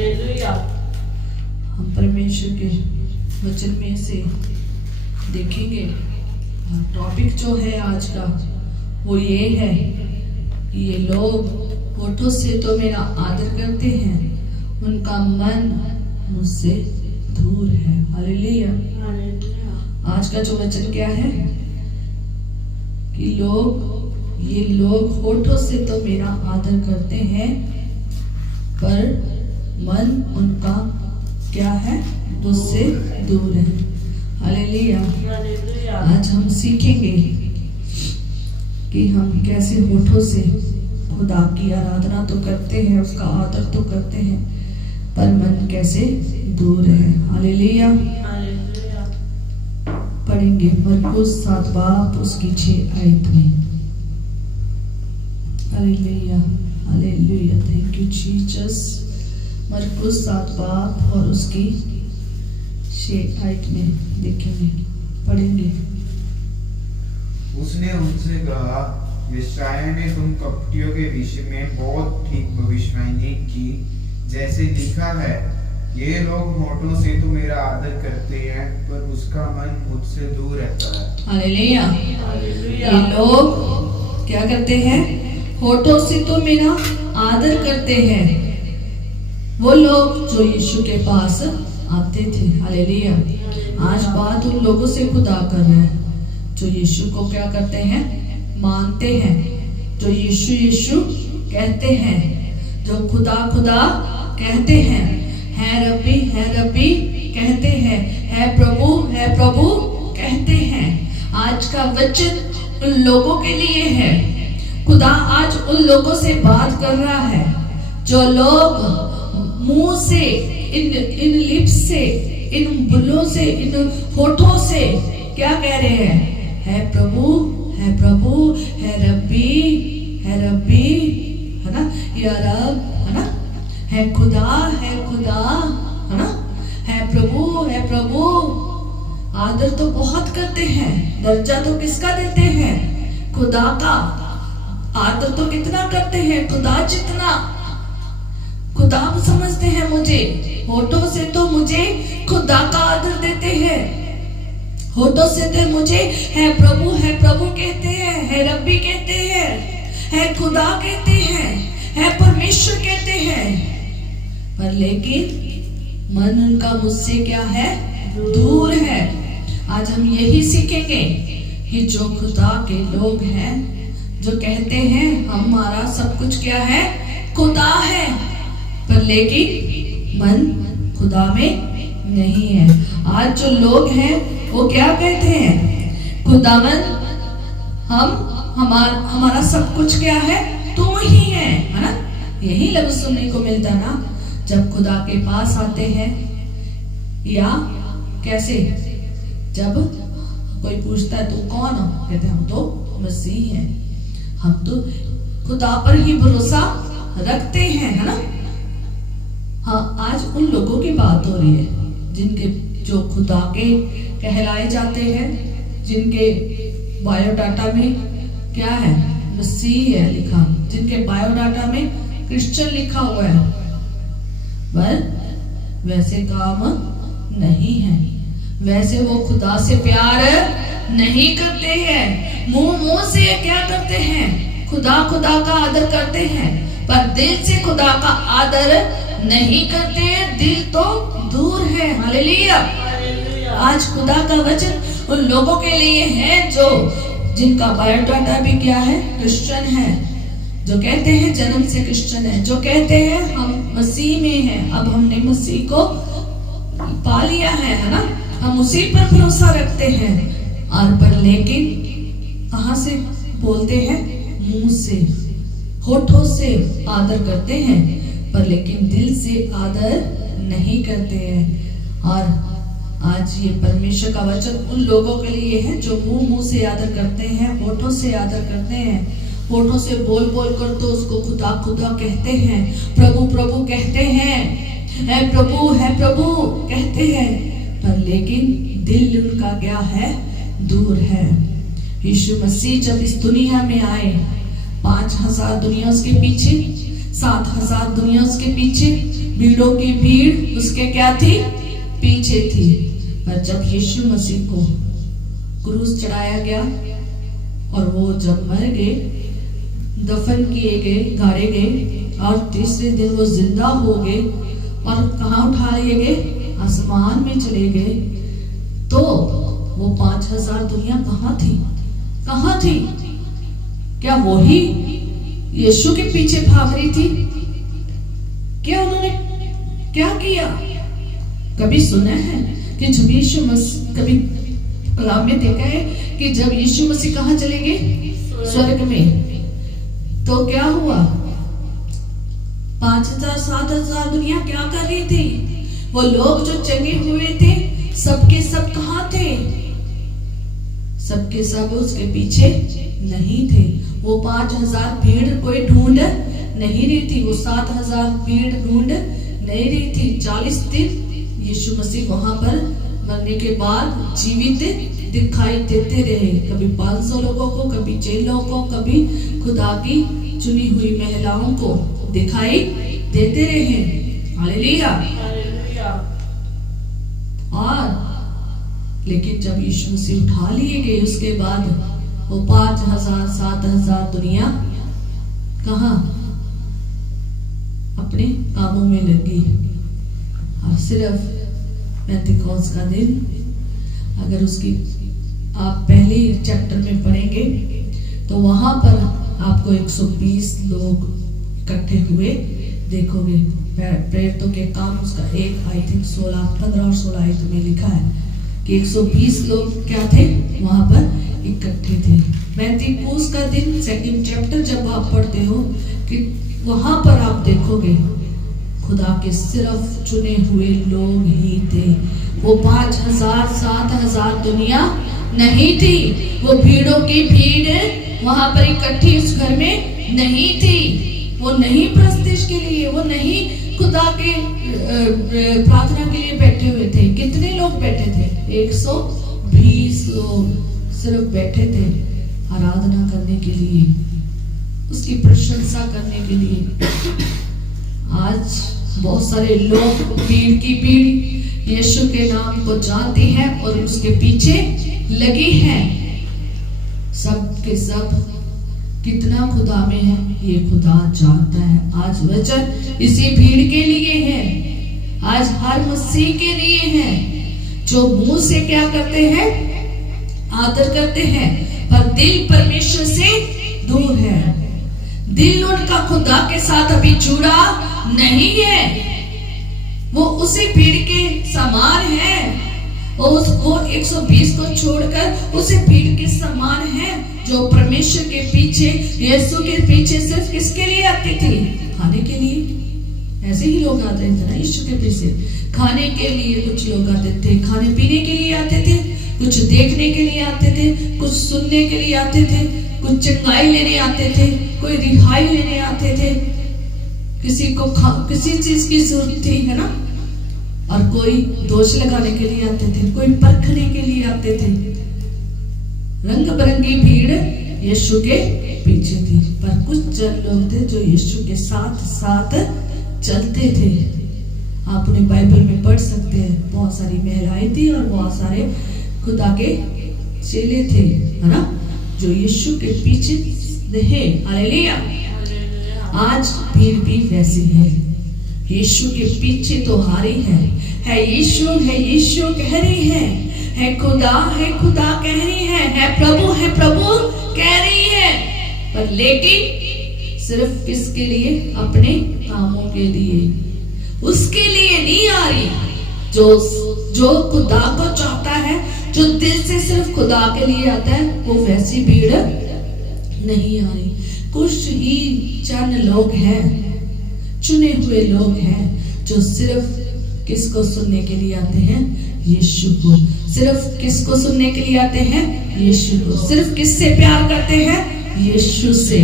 Hallelujah. हम परमेश्वर के वचन में से देखेंगे। टॉपिक जो है आज का वो ये है कि ये लोग होठों से तो मेरा आदर करते हैं, उनका मन मुझसे दूर है। हालेलुया। आज का जो वचन क्या है कि ये लोग होठों से तो मेरा आदर करते हैं, पर मन उनका क्या है, मुझसे दूर है। हालेलुया। आज हम सीखेंगे कि हम कैसे होठों से खुदा की आराधना तो करते हैं, उसका आदर तो करते हैं, पर मन कैसे दूर है। हालेलुया। पढ़ेंगे मरकुस 7 बाब उसकी 6 आयत में। Hallelujah, hallelujah, thank you Jesus. मरकुस 7 बाब और उसकी 6 आयत में देखेंगे, पढ़ेंगे। उसने उनसे कहा, यशायाह ने तुम कपटियों के विषय में बहुत ठीक भविष्यवाणी की, जैसे लिखा है, ये लोग होठों से तो मेरा आदर करते हैं, पर उसका मन मुझसे दूर रहता है। हालेलुया। ये लोग क्या करते हैं, होठों से तो मेरा आदर करते हैं। वो लोग जो यीशु के पास आते थे। हालेलुया। आज बात उन लोगों से खुदा कर रहा है जो यीशु को क्या करते हैं, मानते हैं, जो यीशु यीशु कहते हैं, जो खुदा खुदा कहते हैं, है रब्बी कहते हैं, है प्रभु कहते हैं। आज का वचन उन लोगों के लिए है। खुदा आज उन लोगों से बात कर रहा है जो लोग मुंह से, इन लिप्स से, इन बुल्लों से, इन होठों से क्या कह रहे हैं, है प्रभु, है रब्बी, है ना, या रब, है ना, है खुदा, है ना, है प्रभु। आदर तो बहुत करते हैं, दर्जा तो किसका देते हैं, खुदा का। आदर तो कितना करते हैं, खुदा जितना। खुदा समझते हैं मुझे, होठों से तो मुझे खुदा का आदर देते हैं, होठों से तो मुझे है प्रभु कहते हैं, है रब्बी कहते हैं, है खुदा कहते हैं, है परमेश्वर कहते हैं, पर लेकिन मन उनका मुझसे क्या है, दूर है। आज हम यही सीखेंगे कि जो खुदा के लोग हैं, जो कहते हैं हमारा सब कुछ क्या है, खुदा है, पर लेकिन मन खुदा में नहीं है। आज जो लोग हैं वो क्या कहते हैं, खुदावन हमारा सब कुछ क्या है, तू ही है ना। यही लफ्ज सुनने को मिलता ना जब खुदा के पास आते हैं, या कैसे जब कोई पूछता है तू कौन हो, कहते हैं हम तो मसीह हैं, हम तो खुदा पर ही भरोसा रखते हैं, है ना। हाँ, आज उन लोगों की बात हो रही है जिनके जो खुदा के कहलाए जाते हैं, जिनके बायोडाटा में क्या है, मसीह है लिखा, जिनके बायोडाटा में क्रिश्चियन लिखा हुआ है, पर वैसे काम नहीं है, वैसे वो खुदा से प्यार नहीं करते हैं। मुंह से क्या करते हैं, खुदा का आदर करते हैं, पर दिल से खुदा का आदर नहीं करते हैं, दिल तो दूर है। हालेलुया। आज खुदा का वचन उन लोगों के लिए है जो जिनका बायोडाटा भी क्या है, क्रिश्चियन है, जो कहते हैं जन्म से क्रिश्चियन है, जो कहते हैं हम मसीह में हैं, अब हमने मसीह को पा लिया है ना, हम उसी पर भरोसा रखते हैं, और पर लेकिन कहां से बोलते हैं, मुंह से, होठों से आदर करते हैं, पर लेकिन दिल से आदर नहीं करते हैं। और आज ये परमेश्वर का वचन उन लोगों के लिए है जो मुंह से आदर करते हैं, होठों से आदर करते हैं, होठों से बोल कर तो उसको खुदा कहते हैं, प्रभु कहते हैं, है प्रभु कहते हैं, पर लेकिन दिल उनका क्या है, दूर है। यीशु मसीह जब इस दुनिया में आए, 5000 दुनिया उसके पीछे 7,000 दुनिया उसके पीछे, भीड़ों की भीड़ उसके क्या थी, पीछे थी। पर जब यीशु मसीह को क्रूस चढ़ाया गया और वो जब मर गए, दफन किए गए, गाड़े गए और तीसरे दिन वो जिंदा हो गए और कहाँ उठा लिए गए, आसमान में चले गए, तो वो 5,000 दुनिया कहाँ थी, कहाँ थी? क्या वो ही यीशु के पीछे भाग रही थी? क्या उन्होंने क्या किया? कभी सुना है कि जब यीशु मसीह, कभी कलाम में देखा है कि जब यीशु मसीह कहाँ चले गए, स्वर्ग में, तो क्या हुआ? 5,000 7,000 दुनिया क्या कर रही थी? वो लोग जो चंगे हुए थे सबके सब कहाँ थे? सबके सब उसके पीछे नहीं थे। वो 5,000 भीड़ कोई ढूंढ नहीं रही थी, वो 7,000 भीड़ ढूंढ नहीं रही थी। 40 दिन यीशु मसीह वहां पर मरने के बाद जीवित दिखाई देते रहे, कभी 500 लोगों को, कभी 6 लोगों को, कभी खुदा की चुनी हुई महिलाओं को दिखाई देते रहे। हालेलुया। और लेकिन जब यीशु मसीह उठा लिए गए उसके बाद वो 5,000 7,000 दुनिया कहाँ? अपने कामों में लगी। और सिर्फ पेंतिकोस्त का दिन, अगर उसकी आप पहले चैप्टर में पढ़ेंगे तो वहां पर आपको 120 लोग इकट्ठे हुए देखोगे। प्रेरितों के काम उसका 1 आई थिंक 15 और 16 आयत में लिखा है कि 120 लोग क्या थे, वहां पर इकट्ठे थे। पेंतिकोस्त का दिन 2nd चैप्टर जब आप पढ़ते हो कि वहां पर आप देखोगे खुदा के सिर्फ चुने हुए लोग ही थे। वो 5,000 7,000 दुनिया नहीं थी, वो भीड़ों की भीड़ वहां पर इकट्ठी उस घर में नहीं थी। वो नहीं प्रस्तिश के लिए, वो नहीं खुदा के प्रार्थना के लिए बैठे हुए थे। कितने लोग बैठे थे? 120 लोग सिर्फ बैठे थे आराधना करने के लिए, उसकी प्रशंसा करने के लिए। आज बहुत सारे लोग भीड़ की भीड़ यीशु के नाम को जानते हैं और उसके पीछे लगे हैं। सब के सब कितना खुदा में है ये खुदा जानता है। आज वचन इसी भीड़ के लिए है, आज हर मसीह के लिए है जो मुंह से क्या करते हैं, आदर करते हैं, पर दिल परमेश्वर से दूर है। दिल उनका खुदा के साथ अभी जुड़ा नहीं है। वो उसी भीड़ के समान है, वो 120 को छोड़कर उसी भीड़ के समान है जो परमेश्वर के पीछे, यीशु के पीछे सिर्फ किसके लिए आती थी? खाने के लिए। ऐसे ही लोग आते थे ना यीशु के पीछे, खाने के लिए। कुछ लोग आते थे खाने पीने के लिए आते थे, कुछ देखने के लिए आते थे, कुछ सुनने के लिए आते थे, कुछ चंगाई लेने आते थे, कोई रिहाई लेने आते थे, किसी को किसी चीज की जरूरत थी, है ना, और कोई दोष लगाने के लिए आते थे, कोई परखने के लिए आते थे। रंग बिरंगी भीड़ यीशु के पीछे थी, पर कुछ जन लोग थे जो यीशु के साथ साथ चलते थे। आप अपने बाइबल में पढ़ सकते हैं, बहुत सारी महिलाएं थी और बहुत सारे खुदा के चेले थे, है ना, जो यीशु के पीछे रहे। हालेलुया। आज भीड़ भी वैसी है, यीशु के पीछे तो हारी है यीशु कह रही है खुदा कह रही है प्रभु कह रही है, पर लेकिन सिर्फ किसके लिए? अपने कामों के लिए, उसके लिए नहीं आ रही। जो खुदा को चाहता है, जो दिल से सिर्फ खुदा के लिए आता है, वो वैसी भीड़ नहीं आ रही। कुछ ही चंद लोग हैं, चुने हुए लोग हैं जो सिर्फ किसको सुनने के लिए आते हैं? यीशु को। सिर्फ किसको सुनने के लिए आते हैं? यीशु को। सिर्फ किससे प्यार करते हैं? यीशु से।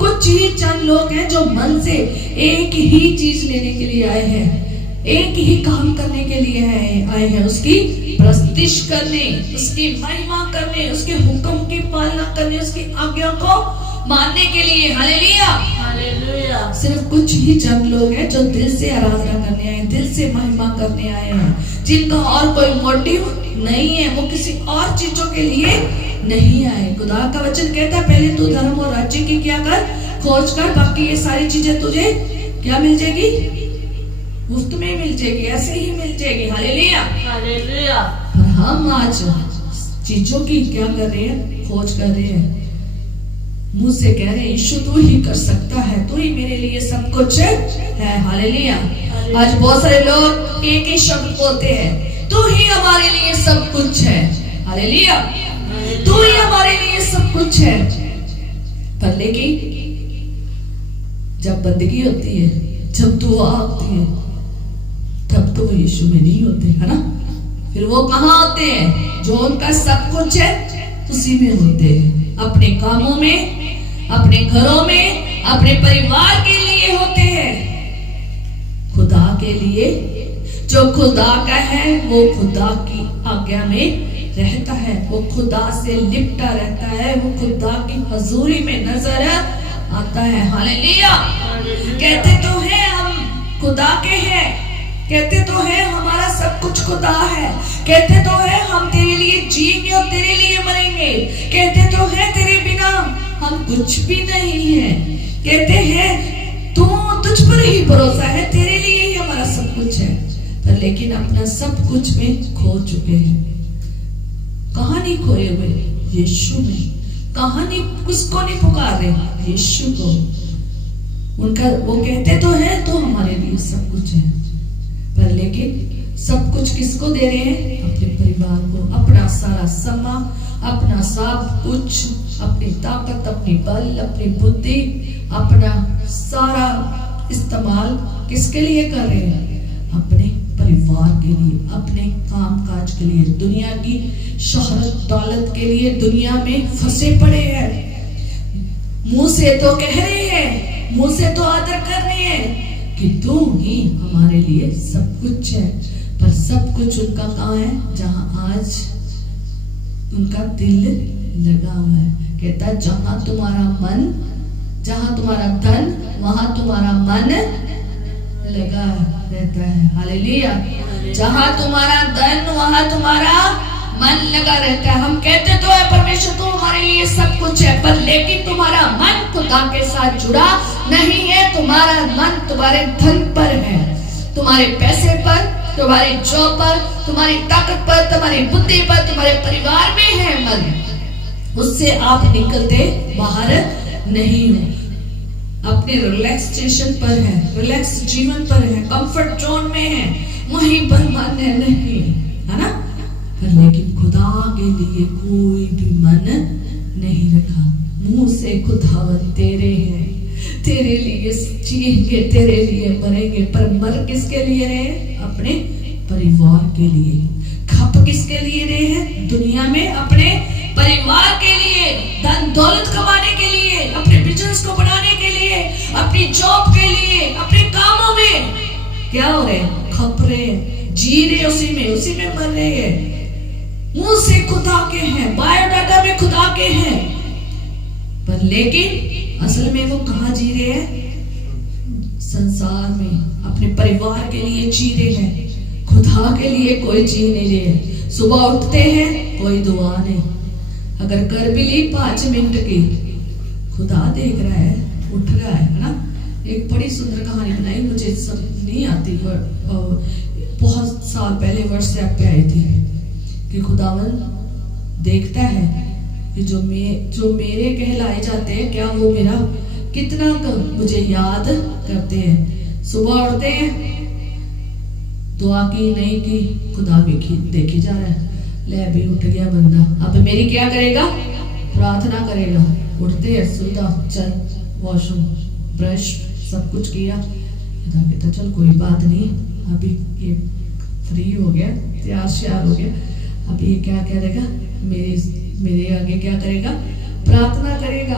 कुछ ही चंद लोग हैं जो मन से एक ही चीज लेने के लिए आए हैं, एक ही काम करने के लिए आए हैं, उसकी प्रस्तिश करने, उसकी महिमा करने, उसके हुक्म की पालना करने, उसकी आज्ञा को मानने के लिए। हालेलुया। हालेलुया। सिर्फ कुछ ही जन लोग हैं जो दिल से आराधना करने आए, दिल से महिमा करने आए हैं, जिनका और कोई मोटिव नहीं है, वो किसी और चीजों के लिए नहीं आए। खुदा का वचन कहता है पहले तू धर्म और राज्य की क्या कर, खोज कर, बाकी ये सारी चीजें तुझे क्या मिल जाएगी, मुफ्त में मिल जाएगी, ऐसे ही मिल जाएगी। हालेलुया। हालेलुया। पर हम आज चीजों की क्या कर रहे हैं, खोज कर रहे हैं, मुंह से कह रहे हैं यीशु तू ही कर सकता है, तू ही मेरे लिए सब कुछ है। हालेलुया। आज बहुत सारे लोग एक ही शब्द बोलते हैं, तू ही हमारे लिए सब कुछ है। हालेलुया। तू ही हमारे लिए सब कुछ है। पर लेकिन जब बंदगी होती है, जब दुआ होती है, तब तो वो यीशु में नहीं होते, है ना। फिर वो कहाँ होते हैं, जो उनका सब कुछ है उसी में होते हैं, अपने कामों में, अपने घरों में, अपने परिवार के लिए होते हैं। खुदा के लिए, जो खुदा का है वो खुदा की आज्ञा में रहता है, वो खुदा से लिपटा रहता है, वो खुदा की हजूरी में नजर आता है। हालेलुया। कहते तो हैं हम खुदा के हैं, कहते तो हैं हमारा सब कुछ खुदा है, कहते तो हैं हम तेरे लिए जिएंगे और तेरे लिए मरेंगे, कहते तो हैं तेरे बिना हम कुछ भी नहीं है, कहते हैं तू तुझ पर ही भरोसा है, तेरे लिए ही हमारा सब कुछ है। पर लेकिन अपना सब कुछ में खो चुके हैं। कहां नहीं खोए हुए, यीशु में। कहां नहीं, किसको नहीं पुकार रहे, यीशु को। उनका वो कहते तो है तो हमारे लिए सब कुछ है, पर लेकिन सब कुछ किसको दे रहे हैं, अपने परिवार को, अपना सारा समा, अपना सब कुछ, अपनी ताकत, अपनी बल, अपनी बुद्धि, अपना सारा इस्तेमाल किसके लिए कर रहे हैं, अपने परिवार के लिए, अपने कामकाज के लिए, दुनिया की शोहरत दौलत के लिए दुनिया में फंसे पड़े हैं। मुंह से तो कह रहे हैं, मुंह से तो आदर कर रहे हैं कि तू ही हमारे लिए सब कुछ है, पर सब कुछ उनका कहाँ है, जहां आज उनका दिल लगा हुआ है। कहता है जहां तुम्हारा मन, जहां तुम्हारा धन, वहां तुम्हारा मन लगा रहता है। हालेलुया। जहां तुम्हारा धन, वहां तुम्हारा मन लगा रहता है। हम कहते तो है परमेश्वर तो हमारे लिए सब कुछ है, पर लेकिन तुम्हारा मन खुदा के साथ जुड़ा नहीं है। तुम्हारा मन तुम्हारे धन पर है, तुम्हारे पैसे पर, तुम्हारी जॉब पर, तुम्हारी ताकत पर, तुम्हारी बुद्धि पर, तुम्हारे परिवार में है मन, उससे आप निकलते बाहर नहीं हो। अपने रिलैक्सेशन पर है, रिलैक्स जीवन पर है, कंफर्ट जोन में है, वहीं पर मन है नहीं, है ना। पर लेकिन खुदा के लिए कोई भी मन नहीं रखा। मुंह से खुदावन तेरे हैं, तेरे लिए जिएंगे, तेरे लिए मरेंगे, पर मर किसके लिए रहे, अपने परिवार के लिए। खप किसके लिए रहे हैं, दुनिया में अपने परिवार के लिए, धन दौलत कमाने के लिए, अपने बिजनेस को बढ़ाने के लिए, अपनी जॉब के लिए, अपने कामों में क्या हो रहे, खप रहे, जी रहे उसी में मर रहे हैं। मुंह से खुदा के हैं, बायोडाटा में खुदा के हैं, पर लेकिन असल में वो कहाँ जी रहे हैं, संसार में, अपने परिवार के लिए जी रहे हैं, खुदा के लिए कोई जी नहीं रहे। सुबह उठते हैं, कोई दुआ नहीं, अगर कर भी ली 5 मिनट की, खुदा देख रहा है, उठ रहा है ना। एक बड़ी सुंदर कहानी बनाई, मुझे सब नहीं आती, बहुत साल पहले व्हाट्सएप पे आई थी कि खुदावन देखता है कि जो मेरे कहलाए जाते हैं, क्या वो मेरा कितना मुझे याद करते हैं। सुबह उठते हैं, दुआ की नहीं की, खुदा देखी जा रहा है, ले अभी उठ गया बंदा, अब मेरी क्या करेगा, प्रार्थना करेगा। उठते हैं, सीधा चल वॉशरूम, ब्रश सब कुछ किया, कहता चल कोई बात नहीं, अभी ये फ्री हो गया, तैयार हो गया, अब ये क्या करेगा, मेरे आगे क्या करेगा, प्रार्थना करेगा।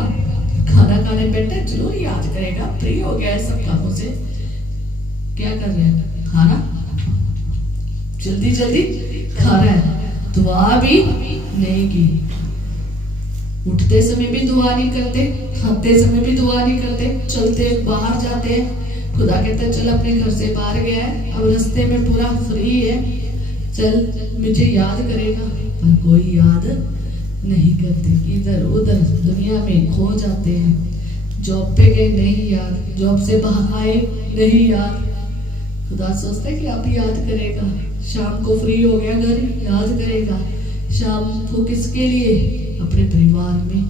खाना खाने बैठे, जरूर याद करेगा, फ्री हो गया है सब कामों से, क्या कर रहे हैं, खाना जल्दी खा रहा है, दुआ भी नहीं की। उठते समय भी दुआ नहीं करते, खाते समय भी दुआ नहीं करते, चलते बाहर जाते हैं, खुदा कहता है चल अपने घर से बाहर गया है, अब रास्ते में पूरा फ्री है, चल मुझे याद करेगा, पर कोई याद नहीं करते, इधर उधर दुनिया में खो जाते हैं। जॉब पे गए नहीं याद, जॉब से बाहर आए नहीं याद। खुदा सोचता है कि आप याद करेगा, शाम को फ्री हो गया घर याद करेगा, शाम को किसके लिए, अपने परिवार में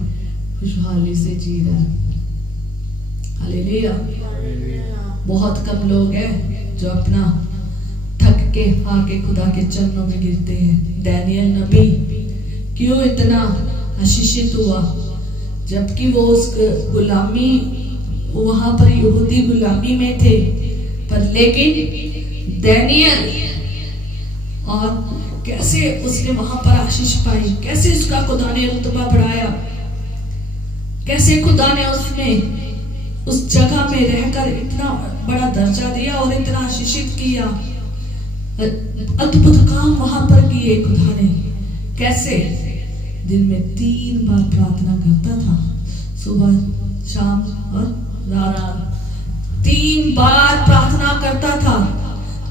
खुशहाली से जी रहा है। हालेलुया। बहुत कम लोग हैं जो अपना थक के आके खुदा के चरणों में गिरते हैं। दानियल नबी क्यों इतना आशीषित हुआ, जबकि वो उस गुलामी, वहां पर यहूदी गुलामी में थे, पर लेकिन दानियल और कैसे उसने वहां पर आशीष पाई, कैसे उसका खुदा ने रुतबा बढ़ाया, कैसे खुदा ने उसमें उस जगह में रहकर इतना बड़ा दर्जा दिया और इतना आशीषित किया, अद्भुत काम वहां पर किए खुदा ने। कैसे दिन में 3 बार प्रार्थना करता था, सुबह शाम और रात 3 बार प्रार्थना करता था,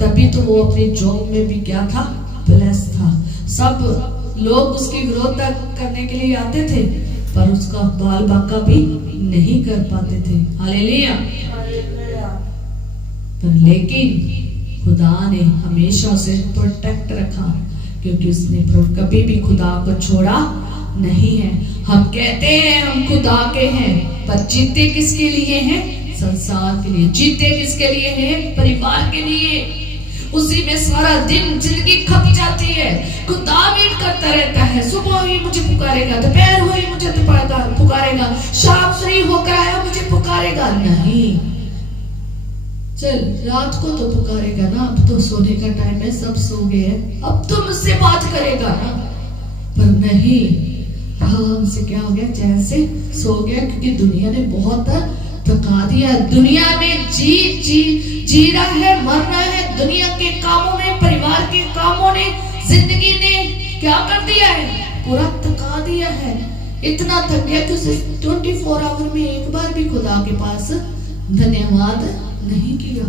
तभी तो वो अपनी जॉब में भी क्या था, ब्लेस था। सब लोग उसकी विरोध करने के लिए आते थे, पर उसका बाल बाका भी नहीं कर पाते थे। हालेलुया। पर लेकिन खुदा ने हमेशा उसे प्रोटेक्ट रखा, क्योंकि उसने कभी भी खुदा को छोड़ा नहीं है। हम कहते हैं हम खुदा के हैं, पर जीते किसके लिए हैं, संसार के लिए। जीते किसके लिए हैं, परिवार के लिए। उसी में सारा दिन जिंदगी खप जाती है। खुदा वेट करता रहता है, सुबह हुई मुझे पुकारेगा, दोपहर हुई मुझे पुकारेगा, शाम फ्री होकर आया मुझे पुकारेगा नहीं। चल रात को तो पुकारेगा ना, अब तो सोने का टाइम है, सब सो गए हैं, अब तो मुझसे बात करेगा ना, पर नहीं, हमसे क्या हो गया, चैन से सो गया, क्योंकि दुनिया ने बहुत थका दिया। दुनिया में जी रहा है, मर रहा है, दुनिया के कामों ने, परिवार के कामों ने, जिंदगी ने क्या कर दिया है, पूरा थका दिया है। इतना थक गया कि उसे 24 आवर में एक बार भी खुदा के पास धन्यवाद नहीं किया।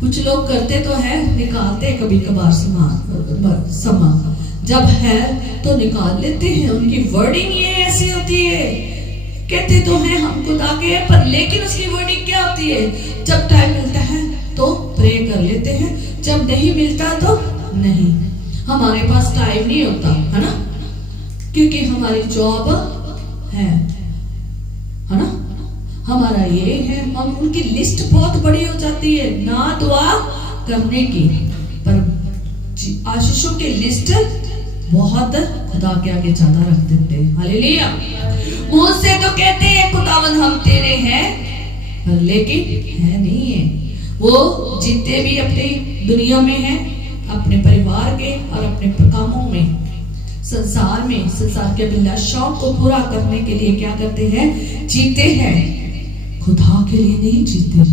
कुछ लोग करते तो है, निकालते कभी कभार समा, जब है तो निकाल लेते हैं। उनकी वर्डिंग ये ऐसी होती है, कहते तो हैं हम खुदा के हैं, पर लेकिन उसकी वर्डिंग क्या होती है, जब टाइम मिलता है तो प्रे कर लेते हैं, जब नहीं मिलता तो नहीं। हमारे पास टाइम नहीं होता है ना, क्योंकि हमारी जॉब है ना, हमारा ये है, हम उनकी लिस्ट बहुत बड़ी हो जाती है ना दुआ करने की, पर आशीषों की लिस्ट बहुत खुदा के आगे ज्यादा रख देते हैं। हालेलुया। मुंह से तो कहते हैं खुदावंद हम तेरे हैं, पर लेकिन है नहीं है। वो जितने भी अपनी दुनिया में हैं, अपने परिवार के और अपने कामों में, संसार में, संसार के अभिलाषाओं को पूरा करने के लिए क्या करते हैं, जीते हैं। खुदा के लिए नहीं जीते,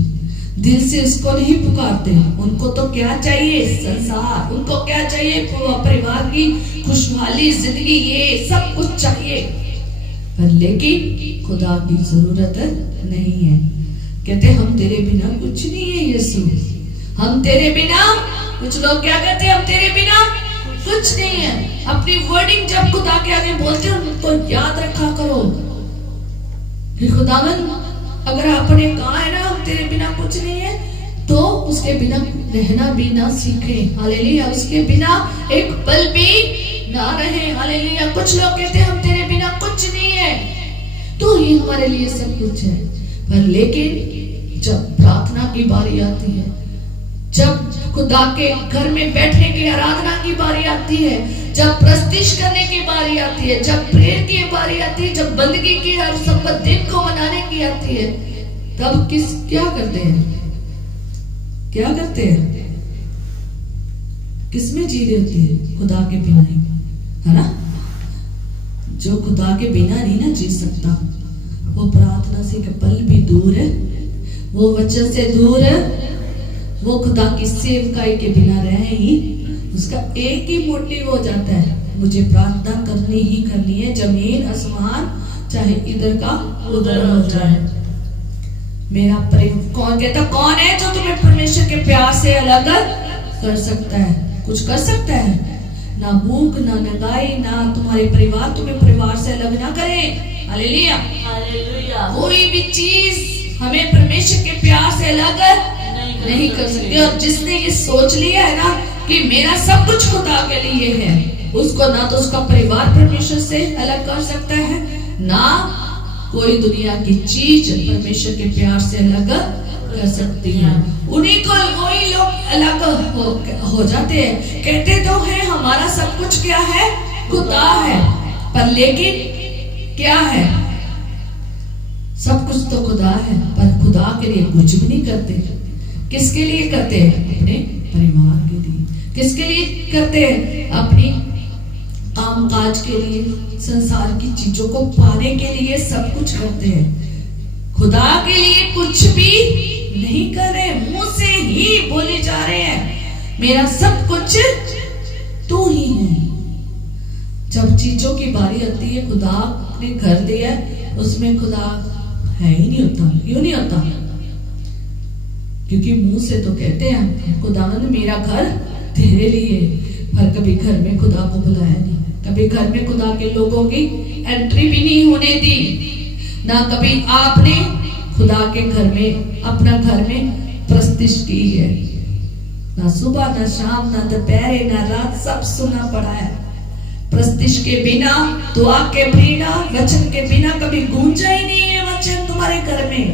दिल से उसको नहीं पुकारते। उनको तो क्या चाहिए, संसार, उनको क्या चाहिए, परिवार की खुशहाली, जिंदगी, ये सब कुछ चाहिए, पर लेकिन खुदा की जरूरत नहीं है। कहते हम तेरे बिना कुछ नहीं है यीशु, हम तेरे बिना, कुछ लोग क्या कहते हैं, हम तेरे बिना कुछ नहीं है। अपनी वर्डिंग जब खुदा के आगे बोलते हैं, उनको याद रखा करो कि खुदावन अगर आपने कहा है ना हम तेरे बिना कुछ नहीं है, तो उसके बिना रहना भी ना सीखें। हालेलुया। उसके बिना एक पल भी ना रहे। हालेलुया। कुछ लोग कहते हैं हम तेरे बिना कुछ नहीं है, तो ही हमारे लिए सब कुछ है, पर लेकिन जब प्रार्थना की बारी आती है, जब खुदा के घर में बैठने की आराधना की बारी आती है, जब प्रस्तिश करने की बारी आती है, जब प्रेयर की बारी आती है, जब बंदगी की हर संपत दिन को मनाने की आती है, तब क्या करते हैं, क्या करते हैं, किसमें जी रही होती है, खुदा के बिना ही, है ना। जो खुदा के बिना नहीं ना जी सकता, वो प्रार्थना से एक पल भी दूर है, वो वचन से दूर है, वो खुदा की सेवकाई के बिना रहे ही उसका एक ही मोटिव हो जाता है, मुझे प्रार्थना करनी ही करनी है, जमीन आसमान चाहे इधर का उधर हो जाए। मेरा प्रेम कौन कहता, कौन है जो तुम्हें परमेश्वर के प्यार से अलग कर सकता है? कुछ कर सकता है? ना भूख, ना नंगाई, ना तुम्हारे परिवार तुम्हें परिवार से अलग ना करे। Hallelujah, hallelujah. कोई भी चीज हमें परमेश्वर के प्यार से अलग नहीं कर सकती। और जिसने ये सोच लिया है ना कि मेरा सब कुछ खुदा के लिए है, उसको ना तो उसका परिवार परमेश्वर से अलग कर सकता है, ना कोई दुनिया की चीज परमेश्वर के प्यार से अलग कर सकती है। उन्हीं को वही लोग अलग हो जाते हैं। कहते तो है हमारा सब कुछ क्या है, खुदा है, पर लेकिन क्या है, सब कुछ तो खुदा है, पर खुदा के लिए कुछ भी नहीं करते। किसके लिए करते हैं? अपने परिवार के लिए। किसके लिए करते हैं? अपनी काम काज के लिए, संसार की चीजों को पाने के लिए सब कुछ करते हैं। खुदा के लिए कुछ भी नहीं कर रहे, मुंह से ही बोले जा रहे हैं मेरा सब कुछ तू ही है। जब चीजों की बारी आती है, खुदा ने घर दिया, उसमें खुदा है ही नहीं होता। क्यों नहीं होता? क्योंकि मुंह से तो कहते हैं खुदावंद मेरा घर तेरे लिए, पर कभी घर में खुदा को बुलाया नहीं, कभी घर में खुदा के लोगों की एंट्री भी नहीं होने दी, ना कभी आपने खुदा के घर में अपना घर में प्रतिष्ठा की है। ना सुबह, ना शाम, ना दोपहर, ना रात, सब सुना पड़ा है। प्रतिष्ठा के बिना, दुआ के बिना, वचन के बिना कभी गूंजा ही नहीं है वचन तुम्हारे घर में।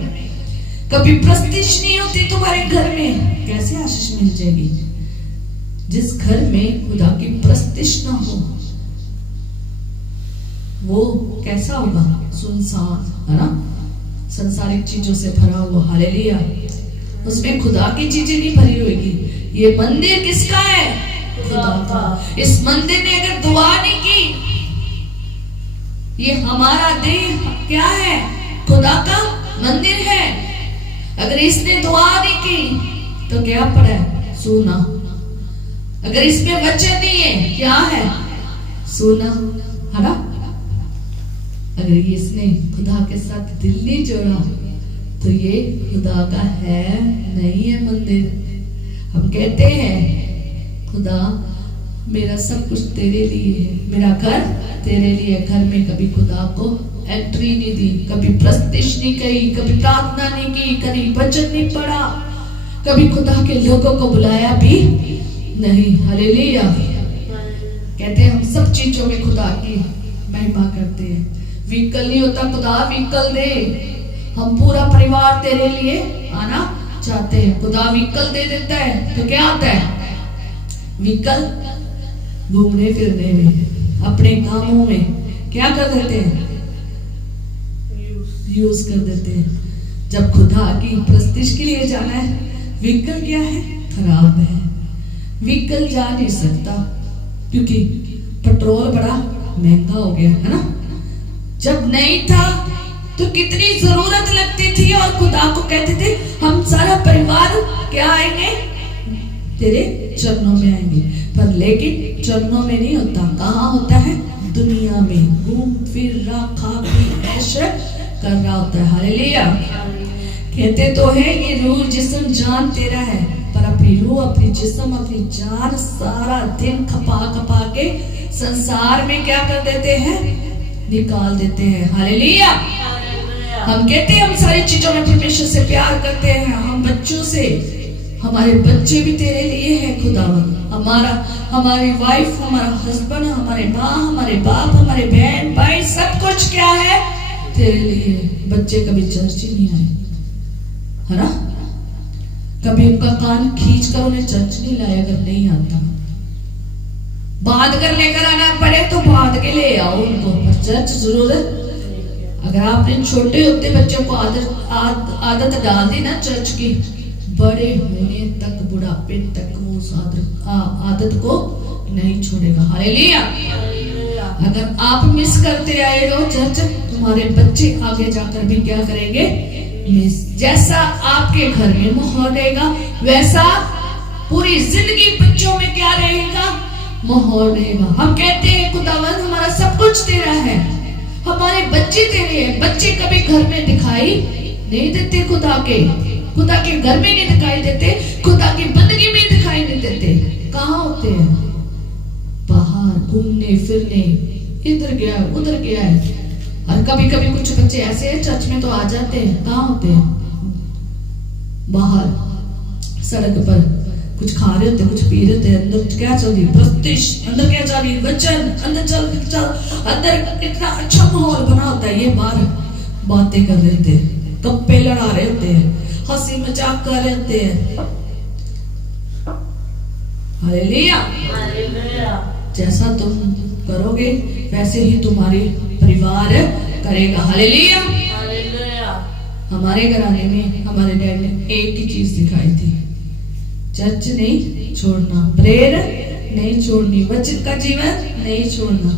कभी प्रतिष्ठा नहीं होती तुम्हारे घर में, कैसे आशीष मिल जाएगी? जिस घर में खुदा की प्रतिष्ठा ना हो वो कैसा होगा? सुनसान, है ना, संसारिक चीजों से भरा हुआ। हालेलुया। उसमें खुदा की चीजें नहीं भरी होगी। ये मंदिर किसका है? खुदा का। इस मंदिर ने अगर दुआ नहीं की, ये हमारा देह क्या है? खुदा का मंदिर है। अगर इसने दुआ नहीं की तो क्या पड़ा है? सूना। अगर इसमें वचन नहीं है, क्या है? सूना, है ना। अगर इसने खुदा के साथ दिल नहीं जोड़ा तो ये खुदा का है नहीं है मंदिर। हम कहते हैं खुदा मेरा सब कुछ तेरे लिए है, मेरा घर तेरे लिए। घर में कभी खुदा को एंट्री नहीं दी, कभी प्रतिष्ठा नहीं की, कभी प्रार्थना नहीं की, कभी वचन नहीं पढ़ा, कभी खुदा के लोगों को बुलाया भी नहीं। हालेलुया। कहते हैं हम सब चीजों में खुदा की महिमा करते हैं। व्हीकल नहीं होता, खुदा व्हीकल दे, हम पूरा परिवार तेरे लिए आना चाहते हैं। खुदा व्हीकल दे देता है तो क्या आता है? व्हीकल घूमने फिरने में, अपने कामों में क्या कर देते हैं? यूज कर देते हैं। जब खुदा की प्रतिष्ठा के लिए जाना है, व्हीकल क्या है? खराब है, व्हीकल जा नहीं सकता, क्योंकि पेट्रोल बड़ा महंगा हो गया है ना। जब नहीं था तो कितनी जरूरत लगती थी, और खुदा को कहते थे हम सारा परिवार क्या आएंगे? तेरे चरणों में आएंगे। पर लेकिन चरणों में नहीं होता, कहाँ होता है? दुनिया में घूम फिर रहा, खा पी ऐश कर रहा होता है। हालेलुया। कहते तो है ये रूह जिस्म जान तेरा है, पर अपनी रूह, अपनी जिस्म, अपनी जान सारा दिन खपा खपा के संसार में क्या कर देते हैं? निकाल देते हैं। हालेलुया। हम कहते हैं हम सारी चीजों में परमेश्वर से प्यार करते हैं, हम बच्चों से, हमारे बच्चे भी तेरे लिए है खुदावंद। हमारी वाइफ, हमारा हस्बैंड, हमारे माँ, हमारे बाप, हमारे बहन भाई, सब कुछ क्या है? तेरे लिए। बच्चे कभी चर्च ही नहीं आए, है ना। कभी उनका कान खींच कर उन्हें चर्च नहीं लाया अगर नहीं आता। बांध कर लेकर आना पड़े तो बांध के ले आओ उनको, पर चर्च जरूरत। अगर आपने छोटे होते बच्चों को आदत डाल दी ना चर्च की, बड़े होने तक, बुढ़ापे तक वो उस आदत को नहीं छोड़ेगा। हालेलुया। अगर आप मिस करते आए हो चर्च, तुम्हारे बच्चे आगे जाकर भी क्या करेंगे? मिस। जैसा आपके घर में माहौल रहेगा, वैसा पूरी जिंदगी बच्चों में क्या रहेगा? माहौल रहेगा। हम कहते हैं खुदावन हमारा सब कुछ तेरा है, हमारे बच्चे तेरे हैं। बच्चे कभी घर में दिखाई नहीं देते, खुदा के घर में नहीं दिखाई देते, खुदा की बंदगी में दिखाई नहीं देते। कहाँ होते हैं? बाहर घूमने फिरने, इधर गया उधर गया है। और कभी कभी कुछ बच्चे ऐसे हैं चर्च में तो आ जाते हैं, कहाँ होते हैं? बाहर सड़क पर कुछ खा रहे होते, कुछ पी रहे होते। अंदर क्या चल रही? प्रस्तिश। अंदर क्या चल रही? वचन। अंदर चल अंदर इतना अच्छा माहौल बना होता है, ये बाहर बातें कर रहे होते, गप्पे लड़ा रहे होते हैं, हंसी मजाक कर रहे होते हैं। हालेलुया। जैसा तुम करोगे वैसे ही तुम्हारे परिवार करेगा। हालेलुया। हमारे घराने में हमारे डैड ने एक ही चीज दिखाई थी, चर्च नहीं छोड़ना, प्रेयर नहीं छोड़नी, वचन का जीवन नहीं छोड़ना।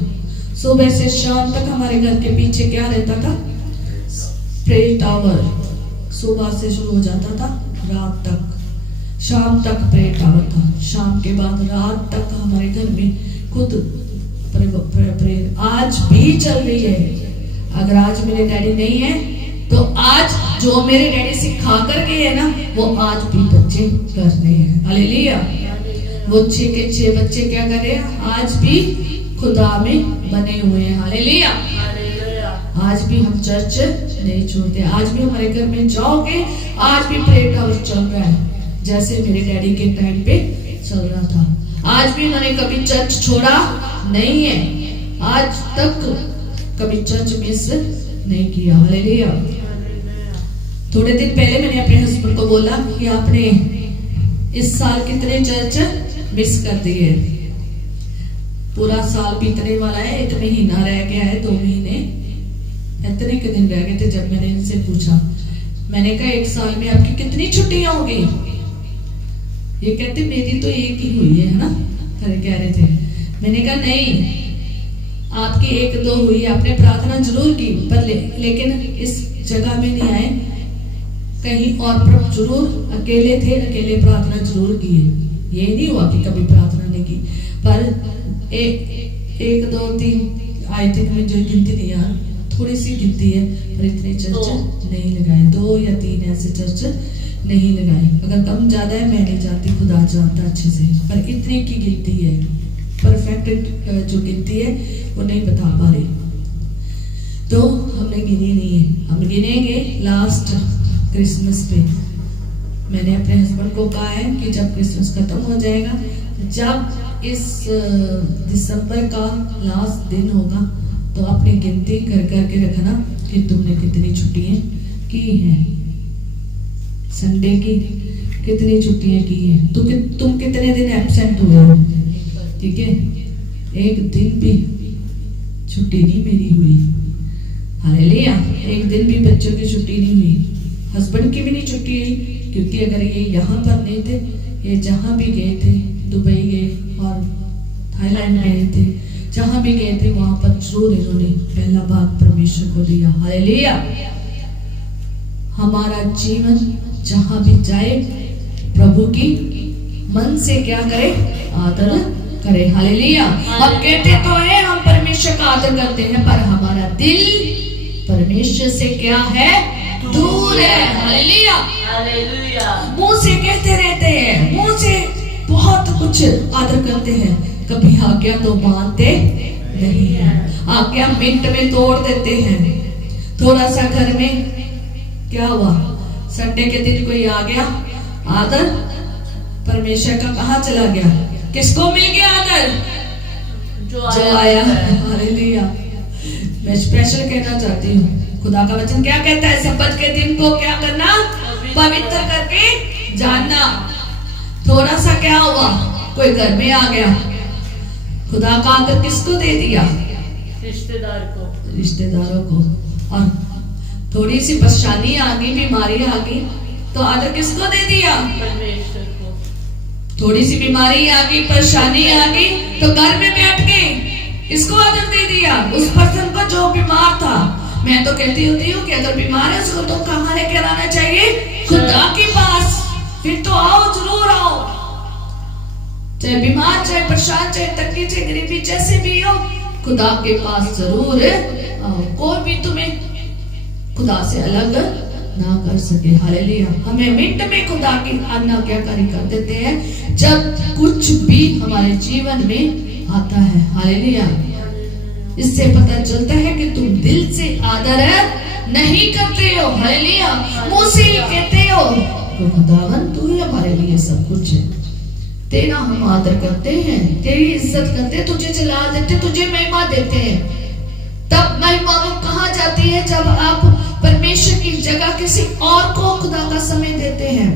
सुबह से शाम तक हमारे घर के पीछे क्या रहता था? Prayer tower. सुबह से शुरू हो जाता था, रात तक, शाम तक प्रेयर टावर था। शाम के बाद रात तक हमारे घर में खुद प्रेयर आज भी चल रही है। अगर आज मेरे डैडी नहीं है तो आज जो मेरे डैडी सिखा कर गए है ना, वो आज भी बच्चे कर रहे हैं। हालेलुया। वो 6 के 6 बच्चे क्या कर रहे हैं? आज भी खुदा में बने हुए हैं। हालेलुया। आज भी हम चर्च नहीं छोड़ते। आज भी हमारे घर में जाओगे, आज भी प्रेयर टावर चल रहा है जैसे मेरे डैडी के टाइम पे चल रहा था। आज भी उन्होंने कभी चर्च छोड़ा नहीं है, आज तक कभी चर्च मिस नहीं किया। हालेलुया। थोड़े दिन पहले मैंने अपने हस्बैंड को बोला कि आपने इस साल कितने चर्च मिस कर दिए? पूरा साल बीतने वाला है, 1 महीना रह गया है, 2 महीने, इतने के दिन रह गए थे। जब मैंने इनसे पूछा, मैंने कहा 1 साल में आपकी कितनी छुट्टियां होगी? ये कहते मेरी तो 1 ही हुई है ना, कह रहे थे। मैंने कहा नहीं, आपकी 1-2 हुई, आपने प्रार्थना जरूर की, पर लेकिन इस जगह में नहीं आए, कहीं और पर जरूर अकेले थे, अकेले प्रार्थना जरूर की है। ये नहीं हुआ कि कभी प्रार्थना नहीं की, पर 1 2 3 आई थिंक में जो गिनती नहीं यार, थोड़ी सी गिनती है, पर इतने चर्च नहीं लगाए। 2 या 3 ऐसे चर्च नहीं लगाए। अगर कम ज्यादा है मैं नहीं जानती, खुदा जानता अच्छे से, पर इतने की गिनती है। परफेक्ट जो गिनती है वो नहीं बता पा रही, तो हमने गिनी नहीं है। हम गिनेंगे लास्ट क्रिसमस पे। मैंने अपने हस्बैंड को कहा है कि जब क्रिसमस खत्म हो जाएगा, जब इस दिसंबर का लास्ट दिन होगा, तो अपनी गिनती कर करके रखना कि तुमने कितनी छुट्टियां की हैं, संडे की कितनी छुट्टियां की हैं, तुम कितने दिन एब्सेंट हुए हो। ठीक है, 1 दिन भी छुट्टी नहीं मेरी हुई। हालेलुया। 1 दिन भी बच्चों की छुट्टी नहीं हुई, हस्बैंड की भी नहीं छुट्टी हुई, क्योंकि अगर ये यहाँ पर नहीं थे, ये जहाँ भी गए थे, दुबई गए और थाईलैंड गए थे, जहाँ भी गए थे वहां पर जरूर इन्होंने पहला भाग परमेश्वर को दिया। हालेलुया। हमारा जीवन जहाँ भी जाए, प्रभु की मन से क्या करे? आदर करे। हालेलुया। हम कहते तो है हम परमेश्वर का आदर करते हैं, पर हमारा दिल परमेश्वर से क्या है? दूर है। हालेलुया। हालेलुया। मुंह से कहते रहते हैं, मुंह से बहुत कुछ आदर करते हैं, कभी आज्ञा तो मानते नहीं है। आज्ञा मिनट में तोड़ देते हैं। थोड़ा सा घर में क्या हुआ, संडे के दिन कोई आ गया, आदर परमेश्वर का कहाँ चला गया? किसको मिल गया आदर? जो आया। हालेलुया। मैं स्पेशल कहना चाहती हूँ, खुदा का वचन क्या कहता है? सब्बत के दिन को क्या करना? पवित्र करके जानना। थोड़ा सा क्या हुआ, कोई घर में आ गया, खुदा का आदर किसको दे दिया? रिश्तेदारों को। और थोड़ी सी परेशानी आ गई, बीमारी आ गई, तो आदर किसको दे दिया? परमेश्वर को। थोड़ी सी बीमारी आ गई, परेशानी आ गई, तो घर में बैठ के किसको आदर दे दिया? उस पर्सन को जो बीमार था। मैं तो कहती होती हूँ कि अगर बीमार है उसको तो कहाँ लेकर आना चाहिए? खुदा के पास। फिर तो आओ, जरूर आओ। चाहे बीमार, चाहे परेशान, चाहे तंगी, चाहे गरीबी, जैसे भी हो, खुदा के पास जरूर आओ। कोई भी तुम्हें खुदा से अलग ना कर सके। हालेलुया। हमें मिनट में खुदा की आज्ञाकारी कर देते हैं जब कुछ भी हमारे जीवन में आता है। हालेलुया। इससे पता चलता है कि तुम दिल से आदर नहीं करते हो। हालेलुया। मुंह से कहते हो तो खुदावन तू ही हमारे लिए सब कुछ है, तेरा हम आदर करते हैं, तेरी इज्जत करते हैं, तुझे जला देते, तुझे महिमा देते हैं। तब महिमा वो कहाँ जाती है? जब आप परमेश्वर की जगह किसी और को खुदा का समय देते हैं।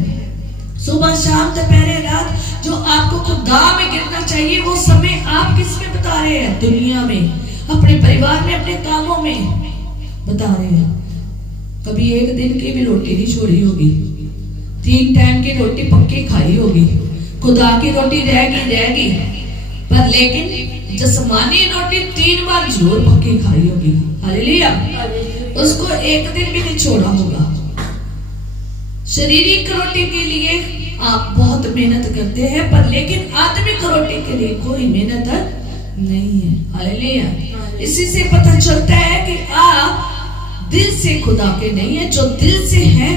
सुबह शाम दोपहर रात जो आपको खुदा में गिरना चाहिए वो समय आप किस में बता रहे हैं? दुनिया में, अपने परिवार में, अपने कामों में बता रहे हैं। कभी एक दिन की भी रोटी नहीं छोड़ी होगी, 3 टाइम की रोटी पक्की खाई होगी, खुदा की रोटी रहेगी, पर लेकिन जिस्मानी रोटी 3 बार जरूर पक्की खाई होगी। हालेलुया। उसको एक दिन भी नहीं छोड़ा होगा। शारीरिक रोटी के लिए आप बहुत मेहनत करते हैं, पर लेकिन आत्मिक रोटी के लिए कोई मेहनत नहीं है। हालेलुया। इसी से पता चलता है कि आप दिल से खुदा के नहीं है। जो दिल से है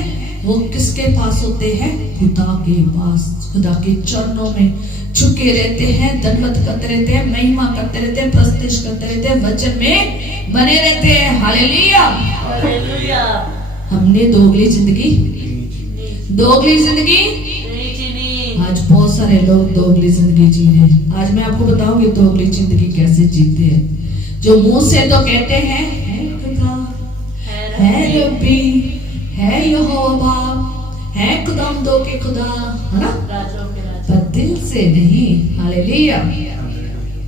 वो किसके पास होते हैं? खुदा के पास, खुदा के चरणों में झुके रहते हैं, दंडवत करते रहते हैं, महिमा करते रहते हैं, प्रस्तुति करते रहते हैं, वचन में बने रहते हैं। हालेलुया। हालेलुया। हमने दोगली जिंदगी आज बहुत सारे लोग दोगली जिंदगी जी रहे हैं। आज मैं आपको बताऊंगी दोगली जिंदगी कैसे जीते हैं। जो मुंह से तो कहते हैं खुदा, है रब्बी, है यहोवा, है खुदाम दो के खुदा, है ना, पर दिल से नहीं। हालेलुया।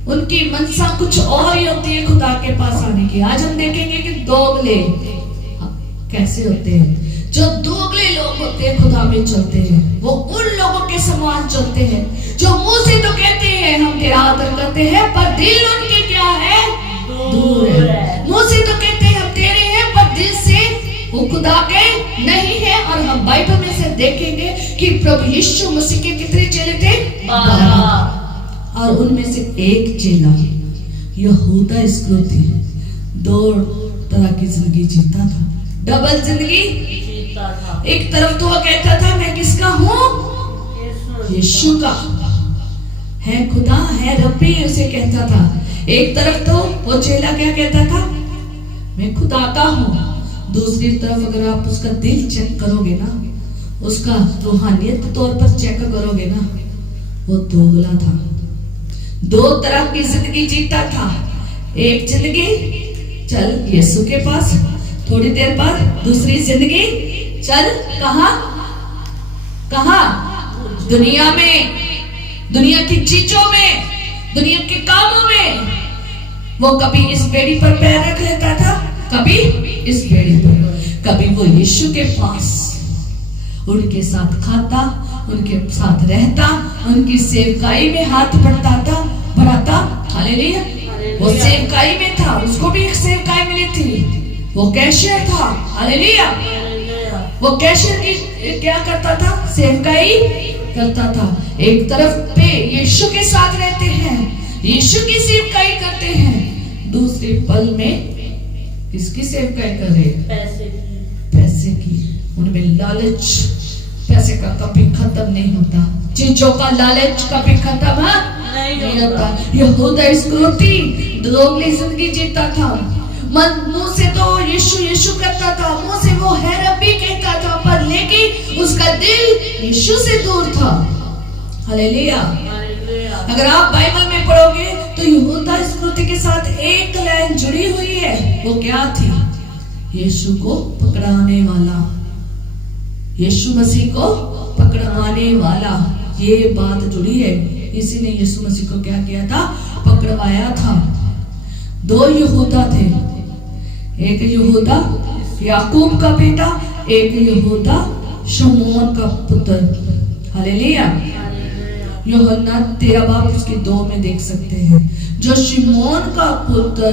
उनकी मनसा कुछ और ही होती है खुदा के पास आने की। आज हम देखेंगे कि दोगले कैसे होते हैं। जो दोगले लोग होते हैं खुदा में चलते हैं, वो उन लोगों के समान चलते हैं जो मुंह से तो कहते हैं हम तेरा आदर करते हैं, पर दिल उनके क्या है? दूर है। मुंह से तो कहते हैं हम तेरे हैं, पर दिल से वो खुदा के नहीं है। और हम बाइबल में से देखेंगे कि प्रभु यीशु मसीह के कितने चेले थे? 12। और उनमें से एक चेला यहूदा इस्करियोती 2 तरह की जिंदगी जीता था, डबल जिंदगी जीता था। एक तरफ तो वो कहता था मैं किसका हूँ? यीशु का, है खुदा, है रब्बी, उसे कहता था। एक तरफ तो वो चेला क्या कहता था? मैं खुदा का हूँ। दूसरी तरफ अगर आप उसका दिल चेक करोगे ना, उसका रूहानियत तौर पर चेक करोगे ना, वो दोगला था। 2 तरह की जिंदगी जीता था। एक जिंदगी चल यीशु के पास, थोड़ी देर बाद दूसरी जिंदगी चल कहां? दुनिया में, दुनिया की चीजों में, दुनिया के कामों में। वो कभी इस बेड़ी पर पैर रख लेता था, कभी इस बेड़ी पर, कभी वो यीशु के पास उनके साथ खाता, उनके साथ रहता, उनकी सेवकाई में हाथ बढ़ाता। हालेलुया। वो सेवकाई में था, उसको भी एक सेवकाई मिली थी, वो कैशियर था। हालेलुया। वो कैशियर की क्या करता था? सेवकाई करता था। एक तरफ पे यीशु के साथ रहते हैं, यीशु की सेवकाई करते हैं, दूसरे पल में किसकी सेवकाई कर रहे? पैसे की। उनमें लालच, पैसे का कभी खत्म नहीं होता, चीजों का लालच कभी खत्म नहीं होता। यहूदा इस्करियोती दोगली जिंदगी जीता था। मुंह से तो यीशु यीशु करता था, मुंह से वो है रब्बी कहता था, पर लेकिन उसका दिल यीशु से दूर था। हालेलुया। अगर आप बाइबल में पढ़ोगे तो यहूदा इस्करियोती के साथ एक लाइन जुड़ी हुई है। वो क्या थी? यीशु को पकड़ाने वाला, यीशु मसीह को पकड़वाने वाला, ये बात जुड़ी है। इसी ने यीशु मसीह को क्या किया था? पकड़वाया था। 2 यहूदा थे, एक यहूदा याकूब का बेटा, एक यहूदा शमौन का पुत्र। हालेलुया। यूहन्ना 13 बाब उसके 2 में देख सकते हैं। जो शमौन का पुत्र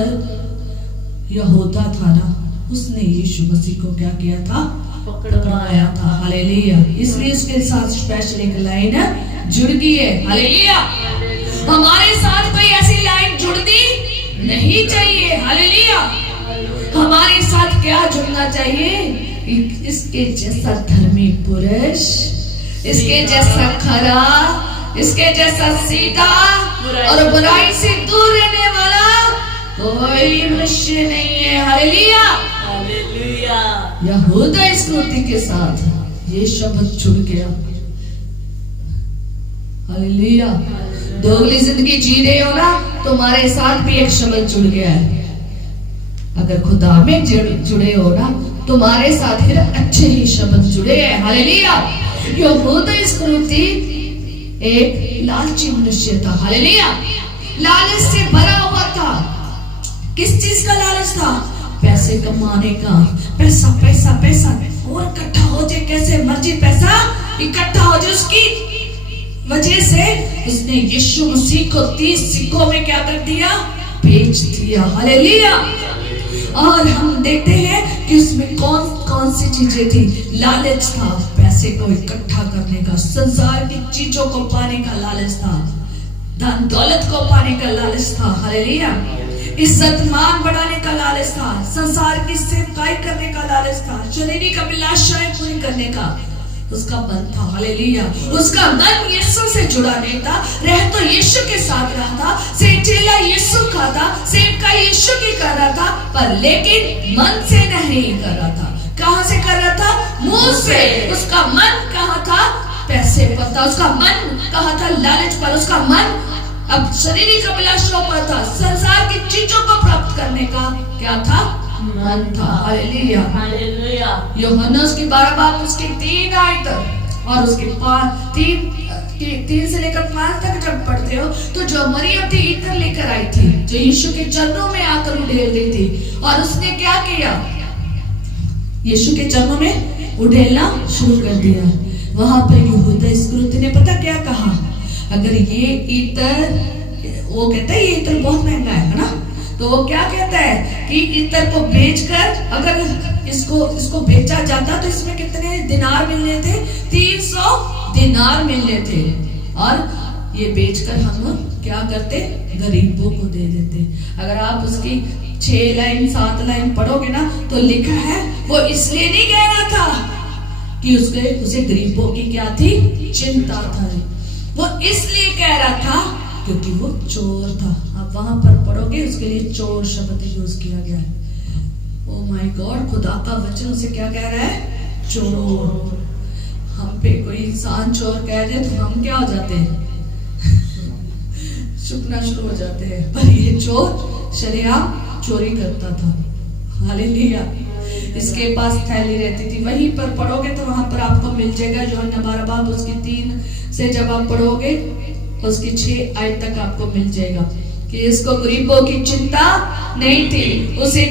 यहूदा था ना, उसने यीशु मसीह को क्या किया था? पकड़वाया था। हालेलुया। इसलिए उसके साथ स्पेशल एक लाइन जुड़ गई है। हालेलुया। हमारे साथ कोई ऐसी लाइन जुड़नी नहीं चाहिए। हालेलुया। हमारे साथ क्या जुड़ना चाहिए? इसके जैसा धर्मी पुरुष, इसके जैसा खरा, इसके जैसा सीधा और बुराई से दूर रहने वाला कोई मनुष्य नहीं है। हालेलुया। हालेलुया। यहूदा स्मृति के साथ ये शब्द जुड़ गया। हालेलुया। दोगली जिंदगी जी रहे हो ना, तुम्हारे साथ भी एक शब्द जुड़ गया है। अगर खुदा में जुड़े हो ना, तुम्हारे साथ फिर अच्छे ही शब्द जुड़े हैं। हालेलुया। यहूदा स्मृति एक लालची मनुष्य था। हालेलुया। लालच से भरा हुआ था। किस चीज का लालच था? पैसे कमाने का। पैसा पैसा पैसा और इकट्ठा हो जाए, कैसे मर्जी पैसा इकट्ठा हो जाए। उसकी वजह से उसने यीशु मसीह को 30 सिक्कों में क्या कर दिया? बेच दिया। हालेलुया। और हम देखते हैं कि उसमें कौन कौन सी चीजें थी। लालच था, पैसे को इकट्ठा करने का, संसार की चीजों को पाने का लालच था, धन दौलत को पाने का लालच था। हालेलुया। इज्जत मान बढ़ाने का लालच था, संसार की सेवकाई करने का लालच था, शारीरिक अभिलाषाएं पूरी करने का उसका मन था। हालेलुया। उसका मन यीशु से जुड़ा नहीं था। रह तो यीशु के साथ रहा था, चेला यीशु का था, सेवकाई यीशु की कर रहा था, पर लेकिन मन से नहीं कर रहा था। कहां से कर रहा था? मुंह से। उसका मन कहां था? पैसे पर था। उसका मन कहां था? लालच पर। उसका मन अब शारीरिक अभिलाषाओं पर था, संसार की चीजों को प्राप्त करने का क्या था? मन था। हालेलुया। हालेलुया। यूहन्ना उसकी 12 बाब उसकी 3 आयत और उसके 3 से लेकर 5 तक जब पढ़ते हो तो जो मरियम थी इत्र लेकर आई थी, जो यीशु के चरणों में आकर उड़ेल रही थी, और उसने क्या किया? यीशु के चरणों में उड़ेलना शुरू कर दिया। वहां पर यहूदा इस्करियोती ने पता क्या कहा? अगर ये इत्र, वो कहता है ये इत्र बहुत महंगा है ना, तो वो क्या कहता है कि इत्र को बेचकर अगर इसको बेचा जाता तो इसमें कितने दिनार मिलने थे? 300 दिनार मिलने थे। और ये बेचकर हम क्या करते? गरीबों को दे देते। अगर आप उसकी 6 लाइन 7 लाइन पढ़ोगे ना तो लिखा है वो इसलिए नहीं कह रहा था कि उसे गरीबों की क्या थी? चिंता था। वो इसलिए कह रहा था क्योंकि वो चोर था। आप वहां पर पढ़ोगे उसके लिए चोर शब्द यूज किया गया है। ओ माय गॉड, खुदा का वचन उसे क्या कह रहा है? चोर। हम पे कोई इंसान चोर कह दे तो हम क्या हो जाते हैं? चुपना शुरू हो जाते हैं। पर ये चोर शरेआम चोरी करता था। हालेलुया। इसके पास थैली रहती थी। वहीं पर पढ़ोगे तो वहां पर आपको मिल जाएगा। यूहन्ना 12 बाब उसकी 3 से जब आप पढ़ोगे उसकी 6 आयत तक आपको मिल जाएगा कि इसको गरीबों की चिंता नहीं थी। उसे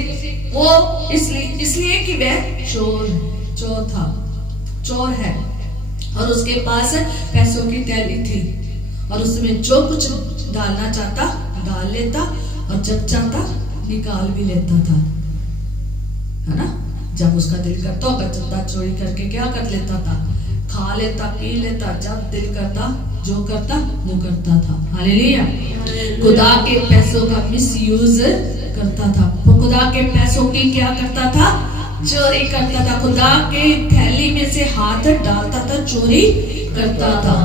वो इसलिए कि वह चोर था, चोर है, और उसके पास पैसों की थैली थी और उसमें जो कुछ डालना चाहता डाल लेता और जब चाहता निकाल भी लेता था, है ना। जब उसका दिल करता बचता चोरी करके क्या कर लेता था? खा लेता, पी लेता, जब दिल करता जो करता वो करता था। हालेलुया। खुदा के पैसों का मिसयूज करता था। खुदा के पैसों की क्या करता था? चोरी करता था। खुदा के थैली में से हाथ डालता था, चोरी करता था।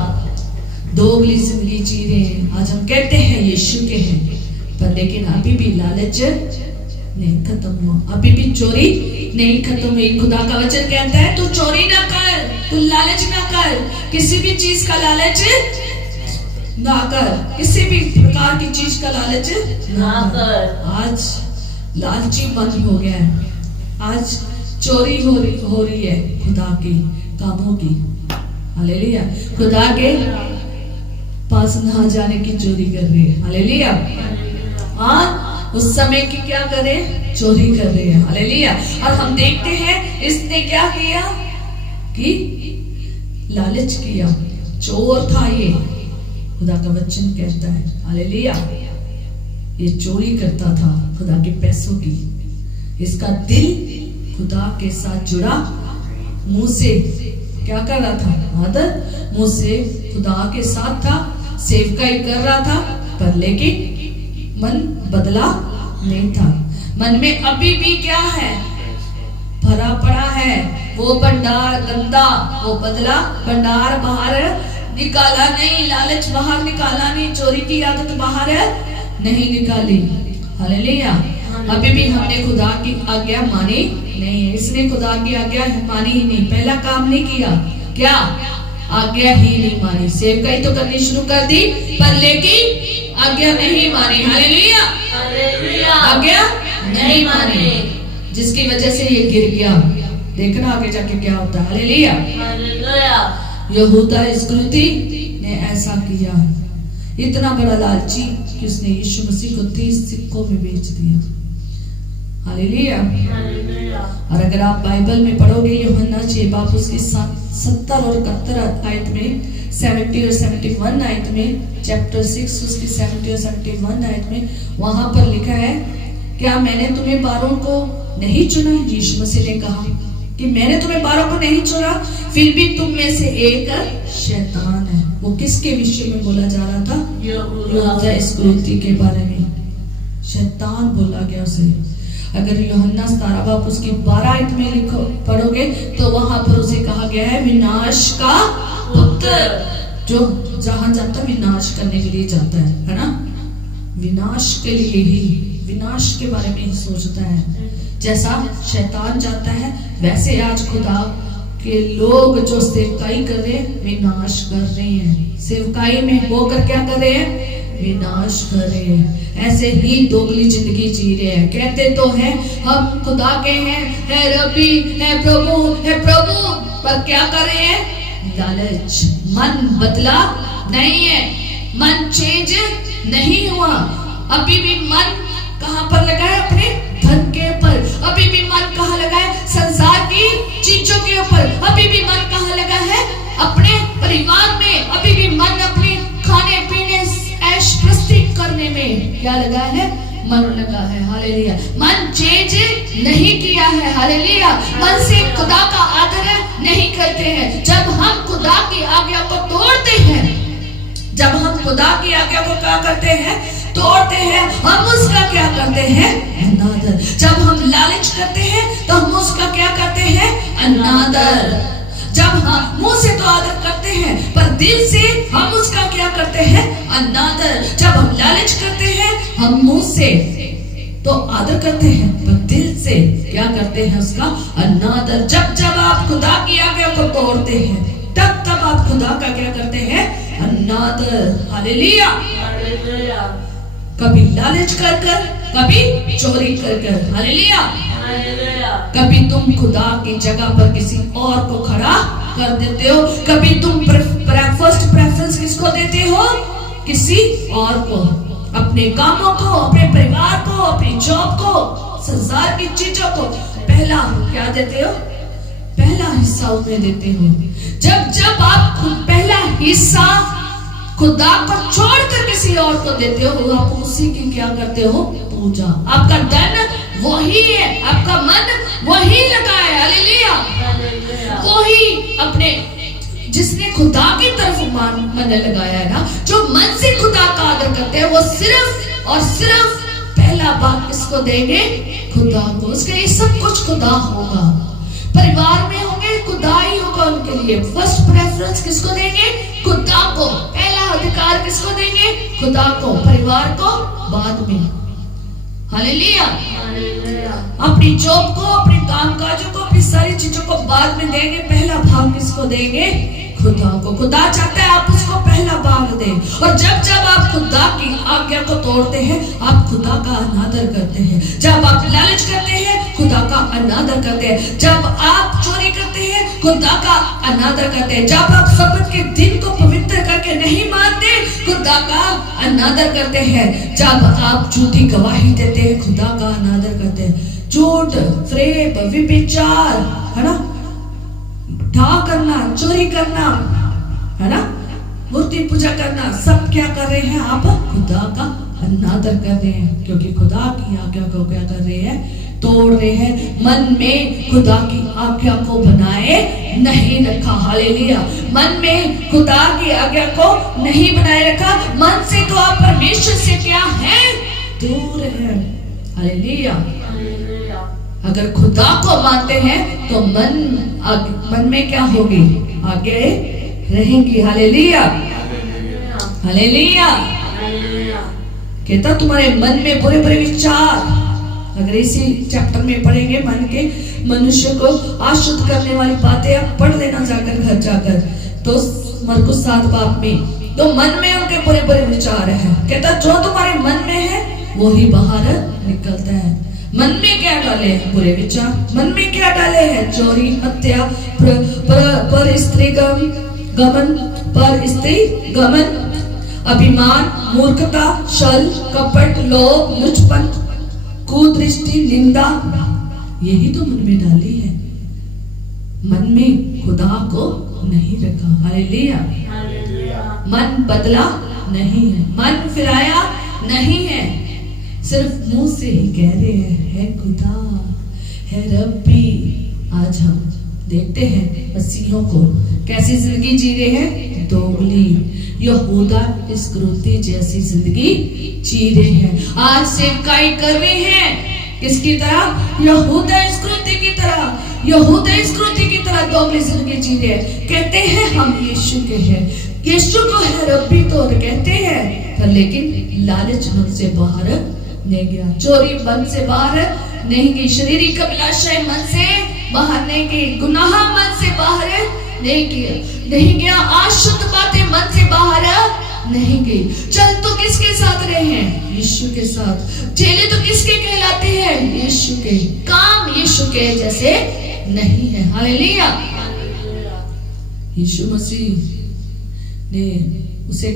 दोगली जिंदगी जी रहे हैं। आज हम कहते हैं यीशु के हैं, पर लेकिन अभी भी लालच नहीं खत्म हुआ, अभी भी चोरी नहीं खत्म हुई। खुदा का वचन कहता है तू चोरी ना कर, तू लालच ना कर, किसी भी चीज का लालच ना कर, किसी भी प्रकार की चीज का लालच ना कर। आज लालची बंद हो गया है। आज चोरी हो रही है खुदा के कामों की। हालेलुया। खुदा के पास ना जाने की चोरी कर रही है। हालेलुया। और उस समय की क्या करे? चोरी कर रहे हैं। हालेलुया। और हम देखते हैं इसने क्या किया कि लालच किया। चोर था ये, खुदा का वचन कहता है। हालेलुया। ये चोरी करता था खुदा के पैसों की। इसका दिल खुदा के साथ जुड़ा, मुंह से क्या कर रहा था? आदर, मुंह से खुदा के साथ था सेवकाई कर रहा था, पर लेकिन मन बदला नहीं था। मन में अभी भी क्या है, भरा पड़ा है वो भंडार गंदा, वो बदला भंडार बाहर निकाला नहीं, लालच बाहर निकाला नहीं, चोरी की आदत बाहर नहीं निकाली। हालेलुया। अभी भी हमने खुदा की आज्ञा मानी नहीं है। इसने खुदा की आज्ञा मानी ही नहीं, पहला काम नहीं किया, क्या, आज्ञा ही नहीं मानी। सेवकाई तो करनी शुरू कर दी, पर लेकिन आज्ञा नहीं मानी। हालेलुया। आज्ञा नहीं मानी, जिसकी वजह से ये गिर गया। देखना आगे जाके क्या होता है। हालेलुया। यहूदा इस्करियोती ने ऐसा किया, इतना बड़ा लालची कि उसने यीशु मसीह को 30 सिक्कों में बेच दिया। हालेलुया। और अगर आप बाइबल में पढ़ोगे यूहन्ना 6 बाप उसकी 70 और 71 आयत में, 70 और 71 आयत में, चैप्टर 6 उसकी 70 और 71 आयत में, वहां पर लिखा है, क्या मैंने तुम्हें 12 को नहीं चुना? यीशु मसीह ने कहा कि मैंने तुम्हें 12 को नहीं चुना, फिर भी तुम में से एक शैतान है। वो किसके विषय में बोला जा रहा था? यहूदा इस्करियोती के बारे में शैतान बोला गया उसे। अगर यूहन्ना 17 बाप उसकी 12 आयत में लिखो पढ़ोगे तो वहां पर उसे कहा गया है विनाश का पुत्र, जो जहां जाता विनाश करने के लिए जाता है ना, विनाश के लिए ही, विनाश के बारे में ही सोचता है। जैसा शैतान जाता है वैसे आज खुदा के लोग जो सेवकाई कर रहे हैं विनाश कर रहे हैं। सेवकाई में होकर क्या कर रहे हैं? विनाश कर रहे हैं। ऐसे ही दोगली जिंदगी जी रहे हैं। कहते तो हैं हम खुदा के हैं, है रबी, है प्रभु, पर क्या कर रहे हैं? लालच। मन बदला नहीं है, मन चेंज नहीं हुआ। अभी भी मन कहां पर लगा है? अपने धन के ऊपर। अभी भी मन कहां लगा है? संसार की चीजों के ऊपर। अभी भी मन कहां लगा है? अपने परिवार में। अभी भी मन अपने खाने पीने ऐश प्रस्ती करने में क्या लगा है? मन लगा है। हालेलुया। मन चेंज नहीं किया है। हालेलुया। मन से खुदा का आदर नहीं करते हैं। जब हम खुदा की आज्ञा को तोड़ते हैं, जब हम खुदा की आज्ञा को क्या करते हैं? तोड़ते हैं, हम उसका क्या करते हैं? अनादर। जब हम लालच करते हैं तो हम उसका क्या करते हैं? अनादर। जब हम मुंह से तो आदर करते हैं पर दिल से हम उसका क्या करते हैं? अनादर। जब हम लालच करते हैं हम मुंह से तो आदर करते हैं पर दिल से क्या करते हैं? उसका अनादर। जब जब आप खुदा की आज्ञा को तोड़ते हैं तब तब आप खुदा का क्या करते हैं? अनादर। हालेलुया। कभी लालच कर कर, कभी चोरी कर कर। हालेलुया। कभी तुम खुदा की जगह पर किसी और को खड़ा कर देते हो। कभी तुम फर्स्ट प्रेफरेंस किसको देते हो? किसी और को। अपने कामों को, अपने परिवार को, अपनी जॉब को, संसार की चीजों को पहला क्या देते हो? पहला हिस्सा उसमें देते हो। जब जब आप पहला हिस्सा खुदा को छोड़कर किसी और को देते हो, आप उसी की क्या करते हो? पूजा। आपका धन वही है, आपका मन वही लगा है। हालेलुया। वही अपने जिसने खुदा की तरफ मन लगाया है ना, जो मन से खुदा का आदर करते हैं, वो सिर्फ और सिर्फ पहला भाग किसको देंगे? खुदा को। उसके लिए सब कुछ खुदा होगा। परिवार में होंगे खुदा ही होगा उनके लिए। फर्स्ट प्रेफरेंस किसको देंगे? खुदा को। पहला अधिकार किसको देंगे? खुदा को। परिवार को बाद में। हालेलुया। अपनी जॉब को, अपने कामकाजों को, अपनी सारी चीजों को बाद में देंगे। पहला भाग किसको देंगे? खुदा को। खुदा चाहता है आप उसको पहला भाग दें। और जब जब आप खुदा की आज्ञा को तोड़ते हैं आप खुदा का अनादर करते हैं। जब आप लालच करते हैं खुदा का अनादर करते हैं। जब आप चोरी करते हैं खुदा का अनादर करते हैं। जब आप सब्त के दिन को पवित्र करके नहीं मानते खुदा का अनादर करते हैं। जब आप झूठी गवाही देते हैं खुदा का अनादर करते हैं। झूठ, फ्रेब, व्यभिचार, है ना, ढा करना, चोरी करना, है ना, मूर्ति पूजा करना, सब क्या कर रहे हैं? आप खुदा का अनादर कर रहे हैं। क्योंकि खुदा की आज्ञा को क्या कर रहे हैं? तोड़ रहे हैं। मन में खुदा की आज्ञा को बनाए नहीं रखा। हालेलुया। मन में खुदा की आज्ञा को नहीं बनाए रखा। मन से तो आप परमेश्वर से क्या है? दूर है। हालेलुया। अगर खुदा को मानते हैं तो मन में क्या होगी? आगे रहेंगी। हालेलुया। हालेलुया। कहता तुम्हारे मन में बुरे बुरे विचार, अगर इसी चैप्टर में पढ़ेंगे मन के मनुष्य को अशुद्ध करने वाली बातें आप पढ़ लेना जाकर घर जाकर, तो मरकुस 7 बाब में, तो मन में उनके बुरे बुरे विचार है। कहता जो तुम्हारे मन में है वो ही बाहर निकलता है। मन में क्या डाले हैं? बुरे विचार। मन में क्या डाले हैं? चोरी, हत्या, पर स्त्री गमन, अभिमान, मूर्खता, छल, कपट, लोभ, लुचपन, कुदृष्टि, निंदा, यही तो मन में डाली है। मन में खुदा को नहीं रखा। हालेलुया। मन बदला नहीं है, मन फिराया नहीं है, सिर्फ मुंह से ही कह रहे हैं है खुदा, है रब्बी। आज हम देखते हैं मसीहों को कैसी जिंदगी जी रहे हैं? दोगली, यहूदा इस्करियोती जैसी जिंदगी जी रहे हैं। आज सेवकाई कर रहे हैं किसकी तरह? यहूदा इस्करियोती की तरह। यहूदा इस्करियोती की तरह दोगली जिंदगी जी रहे हैं। कहते हैं हम यीशु के हैं, यीशु को है रब्बी तो कहते हैं, पर लेकिन लालच मन से बाहर नहीं गया, चोरी मन से बाहर नहीं गई, शारीरिक अभिलाषाएं मन से बाहर नहीं गई, गुनाह मन से बाहर नहीं गया, अशुद्ध बातें मन से बाहर नहीं गई। चल तो किसके साथ रहे हैं? यीशु के साथ। चेले तो किसके कहलाते हैं? यीशु के। काम यीशु के जैसे नहीं है। हालेलुया। यीशु मसीह ने उसे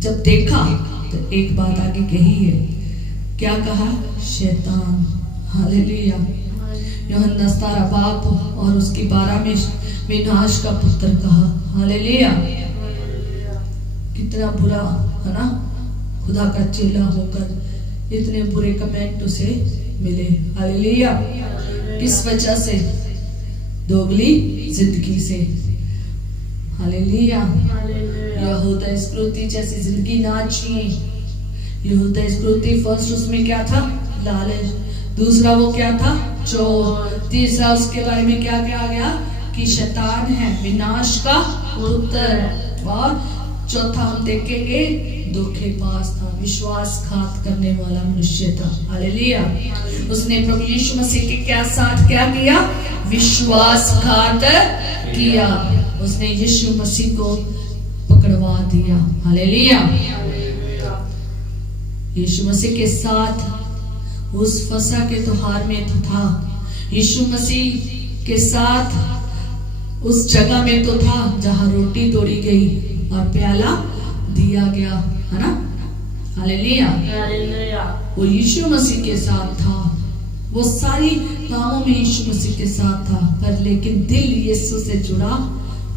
जब देखा तो एक बात आगे कही है, क्या कहा? शैतान। हालेलुया। यूहन्ना 17 बाब और उसकी 12 में विनाश का पुत्र कहा। हालेलुया। कितना बुरा है ना, खुदा का चेला होकर इतने बुरे कमेंट उसे मिले। हालेलुया। किस वजह से? दोगली जिंदगी से। हालेलुया। यहूदा इस्करियोती जैसी जिंदगी ना जिए। यहूदा इस्करियोती फर्स्ट उसमें क्या था? लालच। दूसरा वो क्या था? चोर। तीसरा उसके बारे में क्या कहा गया? कि शैतान है, विनाश का पुत्र। और चौथा हम देखेंगे धोखेबाज था, विश्वासघात करने वाला मनुष्य था। हालेलुया। उसने प्रभु यीशु मसीह के क्या साथ क्या किया? विश्वासघात किया। उसने यीशु मसीह को पकड़वा दिया। हालेलुया। यीशु मसीह के साथ उस फसह के त्योहार में तो था, यीशु मसीह के साथ उस जगह में तो था जहां रोटी तोड़ी गई और प्याला दिया गया, है ना? हालेलुया। वो यीशु मसीह के साथ था, वो सारी कामों में यीशु मसीह के साथ था, पर लेकिन दिल यीशु से जुड़ा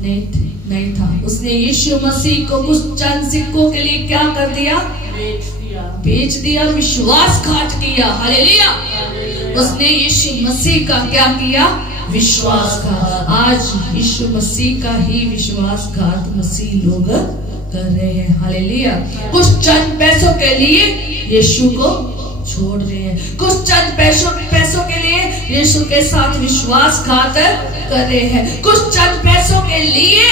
नहीं था। उसने यीशु मसीह को कुछ चंद सिक्कों के लिए क्या कर दिया? बेच दिया, विश्वासघात किया। हालेलुया। उसने यीशु मसीह का क्या किया? विश्वासघात। आज यीशु मसीह का ही विश्वासघात मसीह लोग कर रहे हैं। हालेलुया। कुछ चंद पैसों के लिए यीशु को छोड़ रहे हैं, कुछ चंद पैसों के लिए यीशु के साथ विश्वासघात कर रहे हैं, कुछ चंद पैसों के लिए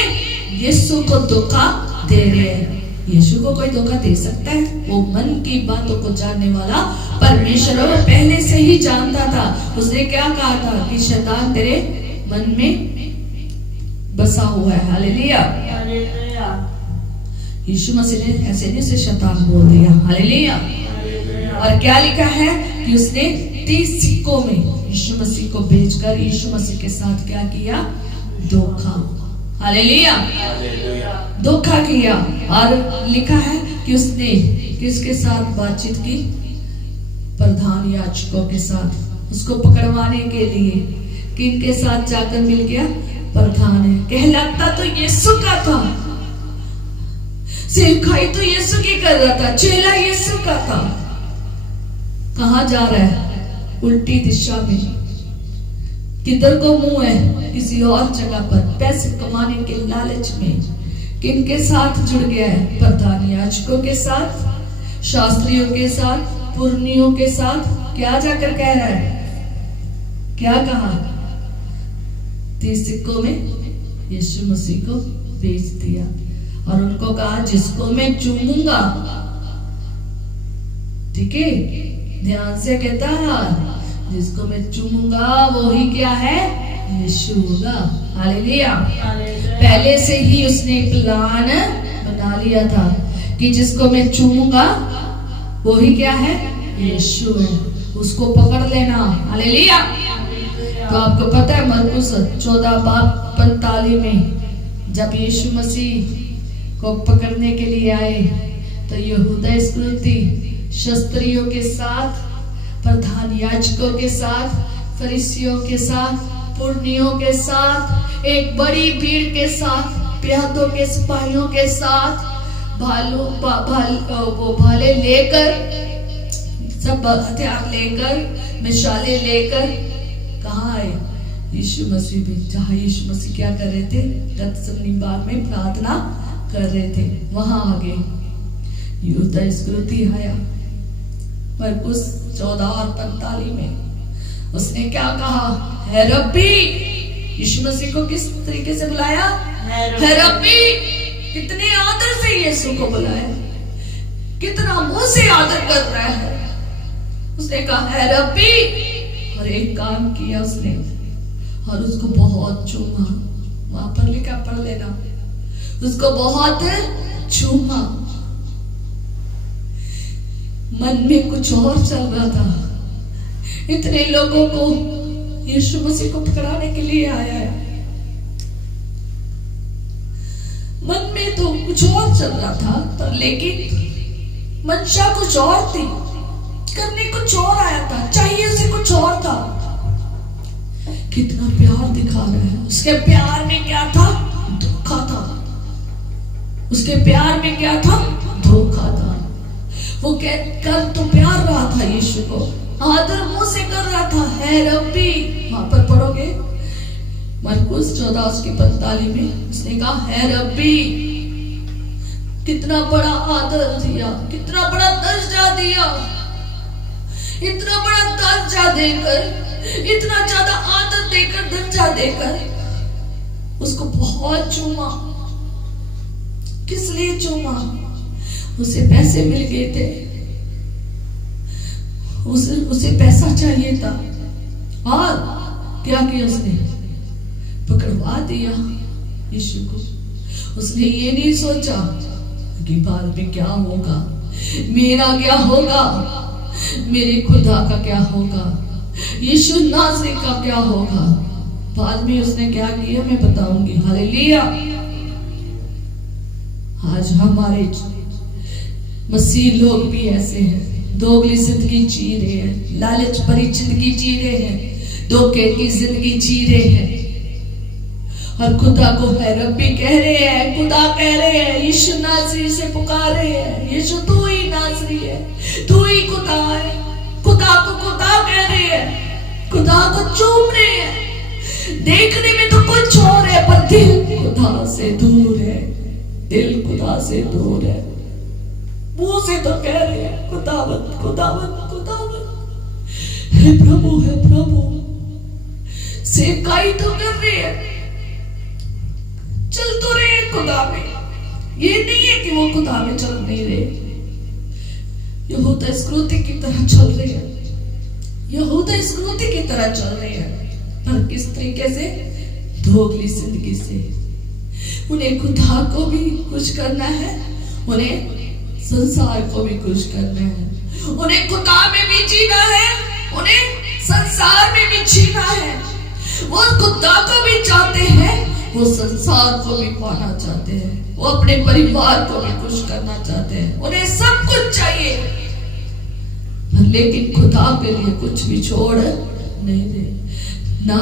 यीशु को धोखा दे रहे हैं। यीशु को कोई धोखा दे सकता है? वो मन की बातों को जानने वाला परमेश्वर वो पहले से ही जानता था। उसने क्या कहा था कि शैतान तेरे मन में बसा हुआ है। हालेलुया। यीशु मसीह ने ऐसे नहीं से शैतान बोल दिया। हालेलुया। और क्या लिखा है कि उसने 30 सिक्कों में यीशु मसीह को बेचकर यीशु मसीह के साथ क्या किया? धोखा। हालेलुया। धोखा किया। और लिखा है कि उसने किसके साथ बातचीत की? प्रधान याजकों के साथ, उसको पकड़वाने के लिए। किनके साथ जाकर मिल गया? प्रधान है। कहलाता तो यीशु का था, सेवकाई तो यीशु की कर रहा था, चेला यीशु का था। कहां जा रहा है? उल्टी दिशा में। किधर को मुंह है? किसी और जगह पर पैसे कमाने के लालच में। किनके साथ जुड़ गया है? प्रधान याजकों के साथ, शास्त्रियों के साथ, पुरनियों के साथ। क्या जाकर कह रहा है? क्या कहा? 30 सिक्कों में यीशु मसीह को बेच दिया और उनको कहा जिसको मैं चूमूंगा, ठीक है, ध्यान से कहता है, जिसको मैं चूमूंगा वो ही क्या है? यीशु होगा। हालेलुया। पहले से ही उसने प्लान बना लिया था कि जिसको मैं चूमूंगा वो ही क्या है? यीशु है, उसको पकड़ लेना। हालेलुया। तो आपको पता है मरकुस 14:45 में जब यीशु मसीह को पकड़ने के लिए आए तो यहूदा इस्करियोती शास्त्रियों के साथ, प्रधान याजकों के साथ, फरीसियों के साथ, पुरनियों के साथ, एक बड़ी भीड़ के साथ, प्यादों के सिपाहियों के साथ, वो भाले लेकर, सब हथियार लेकर, मिसाले लेकर कहाँ आए? यीशु मसीह भी, जहाँ यीशु मसीह क्या कर रहे थे? गतसमनी बाग में प्रार्थना कर रहे थे, वहां आगे यहूदा इस्करियोती आया। मरकुस 14:45 में उसने क्या कहा? है रब्बी। यीशु मसीह को किस तरीके से बुलाया? है रब्बी। कितने आदर से यीशु को बुलाया, कितना मुंह से आदर कर रहा है। उसने कहा है रब्बी, और एक काम किया उसने, और उसको बहुत चूमा। वहां पर लिखा, पढ़ लेना, उसको बहुत चूमा। मन में कुछ और चल रहा था। इतने लोगों को यीशु मसीह को पकड़ाने के लिए आया है, मन में तो कुछ और चल रहा था, पर लेकिन मंशा कुछ और थी, करने कुछ और आया था, चाहिए उसे कुछ और था। कितना प्यार दिखा रहा है। उसके प्यार में क्या था? धोखा था। उसके प्यार में क्या था? धोखा था। वो कर तो प्यार रहा था यीशु को, आदर मुंह से कर रहा था, है रब्बी। वहां पर पढ़ोगे मरकुस 14:45 में उसने कहा है रब्बी। कितना बड़ा आदर दिया, कितना बड़ा दर्जा दिया, इतना बड़ा दर्जा देकर, इतना ज्यादा आदर देकर, दर्जा देकर उसको बहुत चूमा। किस लिए चूमा? उसे पैसे मिल गए थे, उसे पैसा चाहिए था, और क्या किया उसने? पकड़वा दिया यीशु को। उसने ये नहीं सोचा कि बाद में क्या होगा, मेरा क्या होगा, मेरे खुदा का क्या होगा, यीशु नासरी का क्या होगा। बाद में उसने क्या किया मैं बताऊंगी। हालेलुया। आज हमारे मसीह लोग भी ऐसे हैं, दोगली जिंदगी जी रहे हैं, लालच भरी जिंदगी जी रहे हैं, धोखे की जिंदगी जी रहे हैं, और खुदा को है रब्बी कह रहे हैं, खुदा कह रहे हैं, यीशु नासरी से पुकार रहे हैं, यीशु तू ही नासरी है, तू ही खुदा है। खुदा को खुदा कह रहे हैं, खुदा को चूम रहे हैं। देखने में तो कुछ और है, पर दिल खुदा से दूर है, दिल खुदा से दूर है। मुंह से तो कह रहे हैं खुदावंद खुदावंद खुदावंद, हे प्रभु है प्रभु, सेवकाई तो कर रहे हैं, चल तो रहे हैं खुदा में। ये नहीं है कि वो खुदा में चल नहीं रहे, यहूदा इस्करियोती की तरह चल रहे हैं, यहूदा इस्करियोती की तरह चल रहे हैं, पर किस तरीके से? धोखली जिंदगी से। उन्हें खुदा को भी कुछ करना है, उन्हें संसार को भी कुछ करना है, उन्हें खुदा में भी जीना है, उन्हें संसार में भी जीना है। वो खुदा को भी चाहते हैं, वो संसार को भी पाना चाहते हैं, वो अपने परिवार को भी खुश करना चाहते हैं, उन्हें सब कुछ चाहिए, लेकिन खुदा के लिए कुछ भी छोड़ नहीं रहे। ना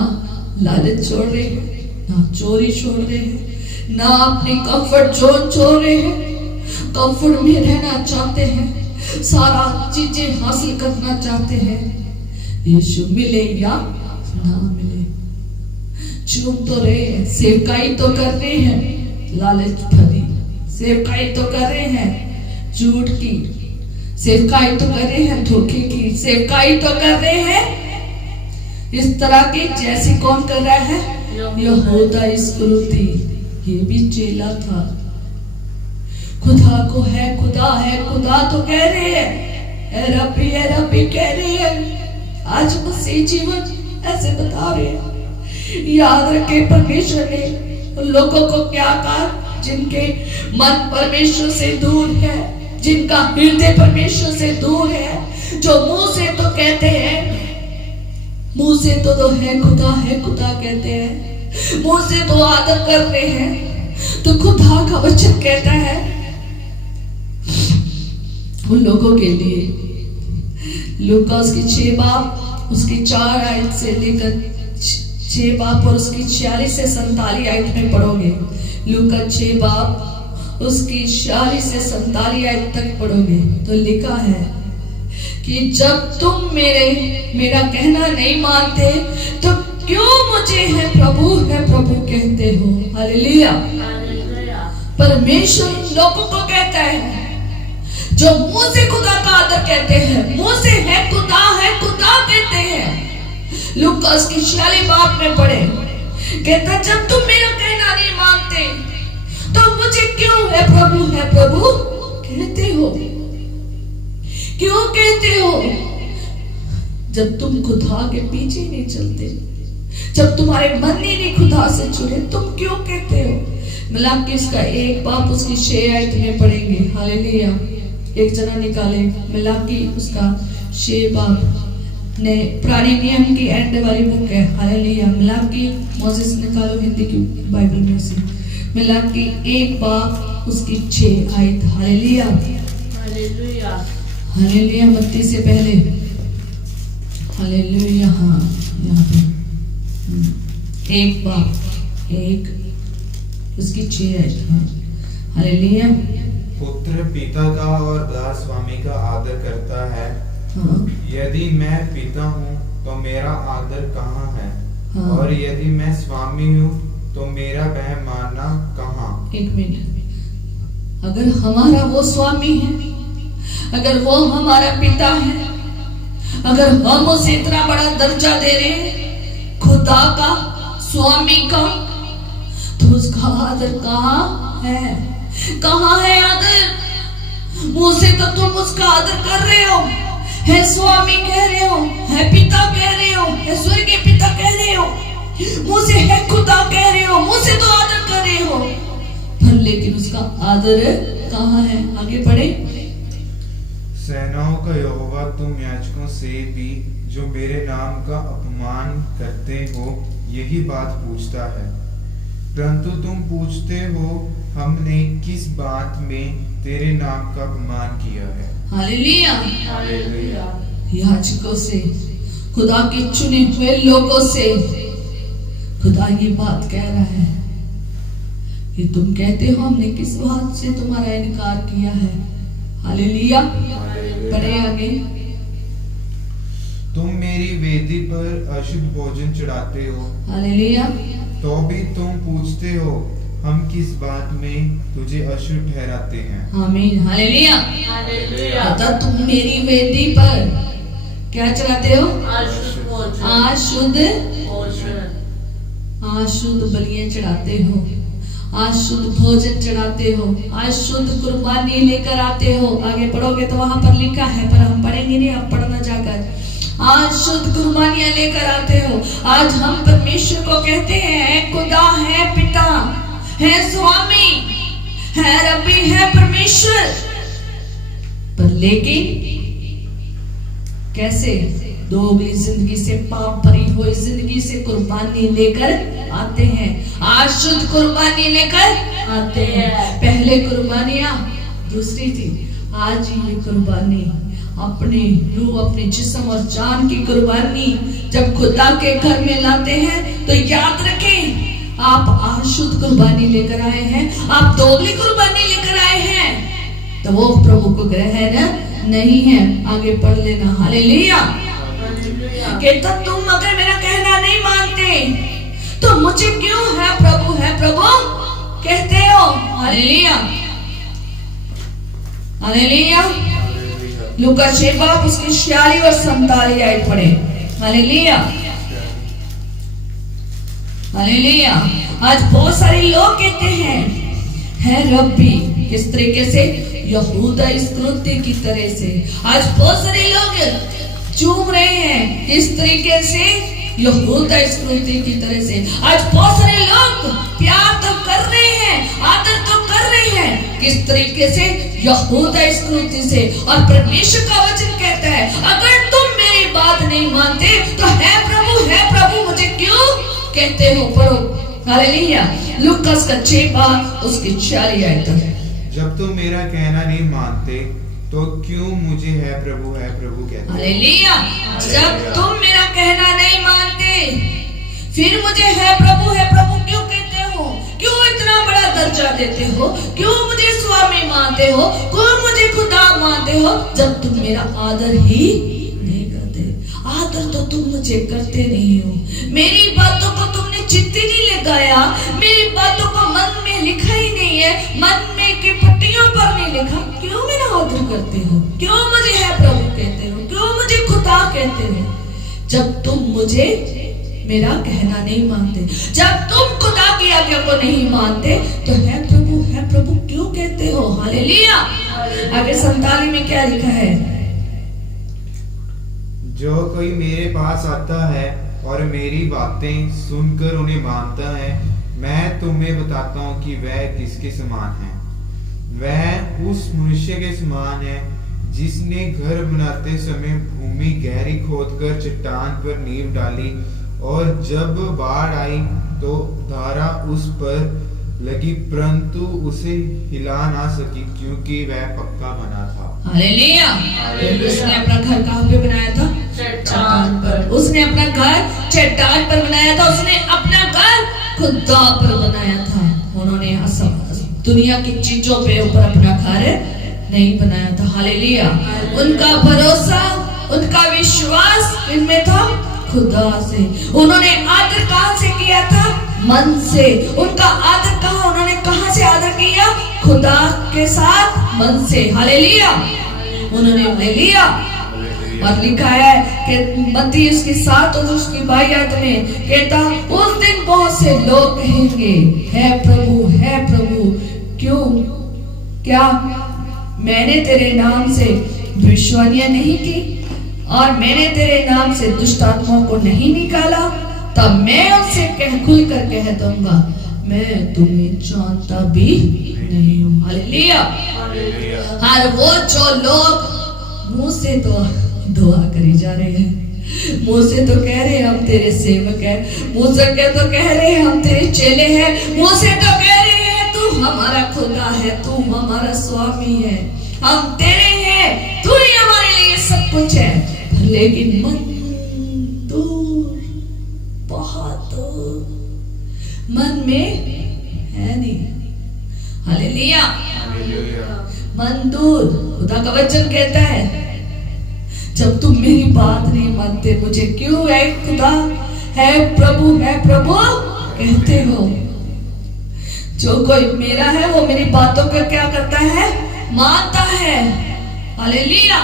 लालच छोड़ रहे हैं, ना चोरी छोड़ रहे हैं, ना अपनी कंफर्ट जोन छोड़ रहे हैं, कंफर्ट में रहना चाहते हैं, सारा चीजें हासिल करना चाहते हैं। यीशु मिले या ना मिले, चूम तो रहे हैं, सेवकाई तो कर रहे हैं, लालच भरी सेवकाई तो कर रहे हैं, झूठ की सेवकाई तो कर रहे हैं, धोखे की सेवकाई तो कर रहे हैं। इस तरह की जैसी कौन कर रहा है? यहूदा इस्करियोती, ये भी चेला था। खुदा को है, खुदा है, खुदा तो कह रहे हैं, ए रब्बी कह रहे हैं। आज मसीह जीवन ऐसे बता रहे हैं। याद रखे, परमेश्वर ने उन लोगों को क्या कहा जिनके मन परमेश्वर से दूर है, जिनका हृदय परमेश्वर से दूर है, जो मुंह से तो कहते हैं, मुंह से तो है खुदा कहते हैं, मुंह से तो आदर कर रहे हैं, तो खुदा का वचन कहता है उन लोगों के लिए। लूका उसकी 6 बाब उसकी 4 आयत से लेकर 6 बाब और उसकी 46 से 47 आयत में पढ़ोगे। लूका 6 बाब उसकी 46 से 47 आयत तक पढ़ोगे तो लिखा है कि जब तुम मेरा कहना नहीं मानते तो क्यों मुझे है प्रभु कहते हो। हालेलुया। परमेश्वर लोगों को कहता है जो मुंह से खुदा का आदर कहते हैं, मुंह से है खुदा कहते हैं। लूका उसकी 46 बाब में पढ़े, कहता जब तुम मेरा कहना नहीं मानते तो मुझे क्यों है प्रभु कहते हो, क्यों कहते हो। जब तुम खुदा के पीछे नहीं चलते, जब तुम्हारे मन ही नहीं खुदा से जुड़े, तुम क्यों कहते हो। मलाकी इसका 1 बाब उसकी 6 आयत में पढ़ेंगे। हालेलुया। एक जना निकाले मलाकी उसका 6 बाब ने पुराने नियम की एंड वाली बुक है। हालेलुया। मलाकी मोसेस निकालो हिंदी की बाइबल में से, मलाकी 1 बाब उसकी 6 आयत। Hallelujah hallelujah. मत्ती से पहले। हालेलुया। हाँ, यहाँ पे 1 बाब 1 उसकी 6 आयत। हाँ, हालेलुया। पुत्र पिता का और दास स्वामी का आदर करता है। हाँ। यदि मैं पिता हूँ तो मेरा आदर कहाँ है? हाँ। और यदि मैं स्वामी हूँ तो मेरा वह मानना कहाँ? 1 मिनट। अगर हमारा वो स्वामी है, अगर वो हमारा पिता है, अगर हम उसे इतना बड़ा दर्जा दे रहे हैं खुदा का, स्वामी का, तो उसका आदर कहाँ है? कहाँ है आदर? मुंह से तो तुम उसका आदर कर रहे हो, है स्वामी कह रहे हो, है पिता कह रहे हो, है स्वर्गीय पिता कह रहे हो, मुंह से है खुदा कह रहे हो, मुंह से तो आदर कर रहे हो, पर लेकिन उसका आदर कहाँ है? आगे बढ़े। सेनाओं का यहोवा तुम याजकों से भी जो मेरे नाम का अपमान करते हो यही बात पूछता है। परंतु तुम पूछते हो हमने किस बात में तेरे नाम का अपमान किया है। हालेलुया। हालेलुया। याजकों से, खुदा के चुने हुए लोगों से खुदा ये बात कह रहा है कि तुम कहते हो हमने किस बात से तुम्हारा इनकार किया है। हालेलुया। पढ़े आगे। तुम मेरी वेदी पर अशुद्ध भोजन चढ़ाते हो। हालेलुया। तो भी तुम पूछते हो हम किस बात में तुझे अशुद्ध ठहराते हैं। आमीन। हालेलुया। तो तुम मेरी वेदी पर क्या चढ़ाते हो? अशुद्ध बलियां चढ़ाते हो, अशुद्ध भोजन चढ़ाते हो, अशुद्ध कुर्बानी लेकर आते हो। आगे पढ़ोगे तो वहां पर लिखा है, पर हम पढ़ेंगे नहीं, अब पढ़ना जाकर। आज शुद्ध कुर्बानियां लेकर आते हो। आज हम परमेश्वर को कहते हैं खुदा है, पिता है, स्वामी है, रब्बी है, परमेश्वर, पर लेकिन कैसे? दोगली जिंदगी से, पाप भरी हुई जिंदगी से कुर्बानी लेकर आते हैं, आज शुद्ध कुर्बानी लेकर आते हैं। पहले कुर्बानियां दूसरी थी, आज ये कुर्बानी अपने रूह, अपने जिस्म और जान की कुर्बानी जब खुदा के घर में लाते हैं तो याद रखें आप अशुद्ध कुर्बानी लेकर आए हैं, आप दोगली कुर्बानी लेकर आए हैं, तो वो प्रभु को ग्रहण नहीं है। आगे पढ़ लेना। हालेलुया। कहता तुम अगर मेरा कहना नहीं मानते तो मुझे क्यों है प्रभु कहते हो। Hallelujah hallelujah. लूका 6 बाब उसकी 46 और 47 आयत पढ़े। Hallelujah hallelujah. आज बहुत सारे लोग कहते हैं है रब्बी, किस तरीके से, यहूदा इस्करियोती की तरह से। आज बहुत सारे लोग चूम रहे हैं किस तरीके से, यहूदा इस्करियोती की तरह से। आज बहुत सारे लोग प्यार तो कर रहे हैं, आदर तो कर रहे हैं, किस तरीके से, यहूदा इस्करियोती से। और परमेश्वर का वचन कहता है अगर तुम मेरी बात नहीं मानते तो है प्रभु मुझे क्यों कहते हो। पढ़ो हालेलुया। लूका 6 बाब उसकी 46 आयत है। जब तुम मेरा कहना नहीं मानते तो क्यों मुझे है प्रभु कहते हो। हालेलुया। जब तुम मेरा कहना नहीं मानते फिर मुझे है प्रभु क्यों कहते हो, क्यों इतना बड़ा दर्जा देते हो, क्यों मुझे स्वामी मानते हो, क्यों मुझे खुदा मानते हो, जब तुम मेरा आदर ही नहीं करते। आदर तो तुम मुझे करते नहीं हो, मेरी बातों को तुमने चित्त नहीं लगाया, मेरी बातों को मन में लिखा ही नहीं है, मन में की पट्टियों पर नहीं लिखा। क्यों मेरा आदर करते हो, क्यों मुझे है प्रभु कहते हो, क्यों मुझे खुदा कहते हो। जब तुम मुझे मेरा कहना नहीं मानते, जब तुम खुदा की आज्ञा को नहीं मानते तो है प्रभु क्यों कहते हो। हालेलुया। आगे 47 में क्या लिखा है, जो कोई मेरे पास आता है और मेरी बातें सुनकर उन्हें मानता है, मैं तुम्हें बताता हूँ कि वह किसके समान है। वह उस मनुष्य के समान है जिसने घर बनाते समय भूमि गहरी खोदकर चट्टान पर नींव डाली, और जब बाढ़ आई तो धारा उस पर लगी, परंतु उसे हिला ना सकी क्योंकि वह पक्का बना था। हालेलुया। उसने अपना घर कहाँ पे बनाया था, चट्टान पर। उसने अपना घर चट्टान पर बनाया था, उसने अपना घर खुदा पर बनाया था। उन्होंने दुनिया की चीजों पे ऊपर अपना घर नहीं बनाया था। हालेलुया। उनका भरोसा, उनका विश्वास इनमें था, खुदा से। उन्होंने आदर कहां से किया था, मन से। उनका आदर कहां से आदर किया, खुदा के साथ, मन से। हालेलुया। उन्होंने लिया। और लिखा है कि मत्ती उसकी 7 और उसकी 22 में कहता उस दिन बहुत से लोग कहेंगे है प्रभु क्यों, क्या मैंने तेरे नाम से भविष्यवाणियां नहीं की और मैंने तेरे नाम से दुष्ट आत्माओं को नहीं निकाला। तब मैं उनसे खुलकर कह दूंगा मैं तुम्हें जानता भी नहीं हूँ। हालेलुया। और वो जो लोग मुंह से तो दुआ करी जा रहे हैं, मुंह से तो कह रहे हैं हम तेरे सेवक हैं, मुंह से तो कह रहे हैं हम तेरे चेले हैं, मुंह से तो कह रहे हैं तू हमारा खुदा है, तू हमारा स्वामी है, हम तेरे हैं, तू ही हमारे लिए सब कुछ है। लेकिन मन दूर, बहुत दूर, मन में है नहीं। हालेलुया। मन दूर। खुदा का वचन कहता है जब तुम मेरी बात नहीं मानते मुझे क्यों है खुदा है प्रभु कहते हो। जो कोई मेरा है वो मेरी बातों को क्या करता है, मानता है। हालेलुया।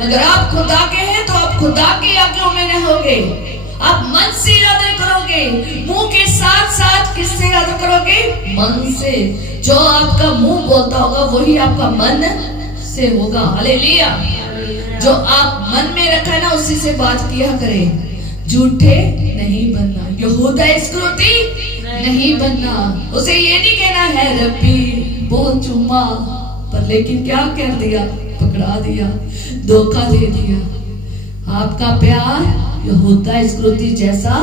अगर आप खुदा के हैं तो आप खुदा की आज्ञाओं में रहोगे, आप मन से आदर करोगे, मुंह के साथ साथ किससे आदर करोगे, मन से। जो आपका मुंह बोलता होगा वही आपका मन से होगा। हालेलुया। जो आप मन में रखा है ना उसी से बात किया करें। झूठे नहीं बनना, यहूदा इस्करियोती नहीं बनना। उसे ये नहीं कहना है रब्बी बहुत चुम्मा, पर लेकिन क्या कर दिया, पकड़ा दिया, धोखा दे दिया। आपका प्यार यहूदा इस्करियोती जैसा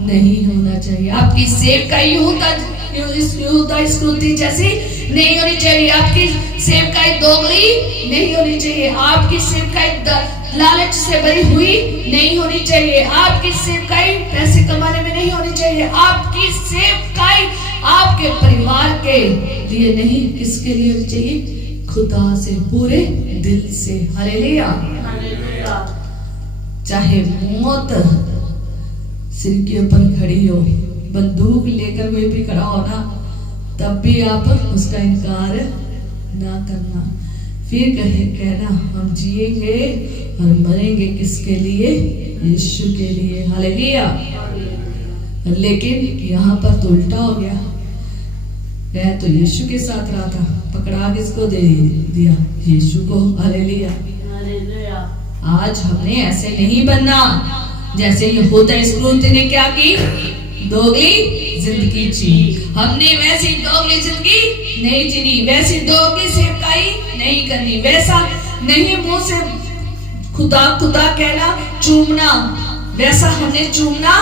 नहीं होना चाहिए। आपकी सेवकाई यहूदा इस्करियोती जैसी नहीं होनी चाहिए। आपकी सेवकाई दोगली नहीं होनी चाहिए। आपकी सेवकाई लालच से भरी हुई नहीं होनी चाहिए। आपकी सेवकाई पैसे कमाने में नहीं होनी चाहिए। आपकी सेवकाई आपके परिवार के लिए नहीं, किसके लिए होनी चाहिए, खुदा से, पूरे दिल से। हालेलुया। चाहे मौत सिर के ऊपर खड़ी हो, बंदूक लेकर कोई भी खड़ा हो ना, तब भी आप उसका इनकार ना करना। फिर कहना हम जिएंगे और मरेंगे किसके लिए? यीशु के लिए। हालेलुया। लेकिन यहाँ पर तो उल्टा हो गया, वह तो यीशु के साथ रहा था, पकड़ा किसको दे दिया? यीशु को। हालेलुया। आज हमने ऐसे नहीं बनना जैसे यहूदा इस्करियोती ने क्या की? दोगली जिंदगी जी। हमने वैसी दोगली जिंदगी नहीं जीनी, वैसी दोगली सेवकाई नहीं करनी, वैसा नहीं मुंह से खुदा खुदा कहना, चूमना, वैसा हमने चूमना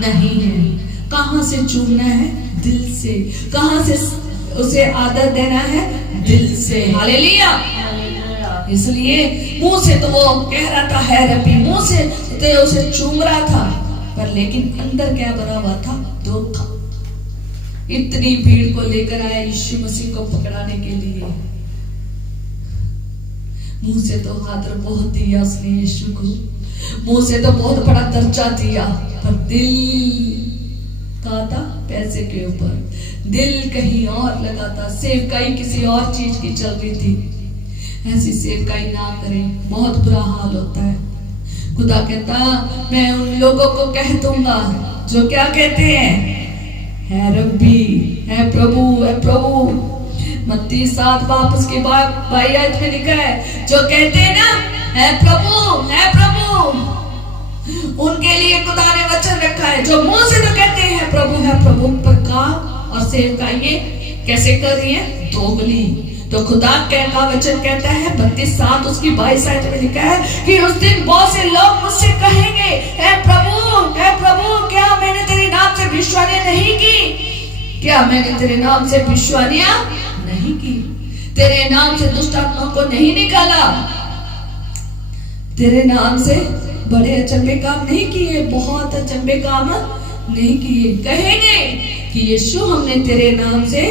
नहीं है। कहां से चूमना है? दिल से। कहां से उसे आदर देना है? दिल से। हालेलुया। इसलिए मुंह से तो वो कह रहा था है रब्बी, मुंह से तो उसे चूम रहा था, पर लेकिन अंदर क्या भरा हुआ था? धोखा। इतनी भीड़ को लेकर आया यीशु मसीह को पकड़ाने के लिए, मुंह से तो आदर बहुत दिया उसने यीशु को, मुंह से तो बहुत बड़ा दर्जा दिया, पर दिल का था पैसे के ऊपर, दिल कहीं और लगा था, सेवकाई किसी और चीज की चल रही थी। ऐसी सेवकाई ना करें, बहुत बुरा हाल होता है। खुदा कहता मैं उन लोगों को कह दूंगा जो क्या कहते हैं? है रब्बी, है प्रभु, है प्रभु। मत्ती 7 बाप उसके बाद 22 आयत में लिखा है, जो कहते हैं ना है प्रभु, है प्रभु, उनके लिए खुदा ने वचन रखा है। जो मुंह से तो कहते हैं प्रभु है प्रभु, पर काम और सेवकाई कैसे कर रही है? दोगली। तो खुदा का वचन कहता है 32:7 उसकी 22 आयत में लिखा है कि उस दिन बहुत से लोग मुझसे कहेंगे, है प्रभु, क्या मैंने तेरे नाम से भविष्यवाणियां नहीं की? क्या मैंने तेरे नाम से भविष्यवाणियां नहीं की? तेरे नाम से दुष्ट आत्माओं को नहीं निकाला? तेरे नाम से बड़े अचंभे काम नहीं किए? बहुत अचंभे काम नहीं किए? कहेंगे कि यीशु हमने तेरे नाम से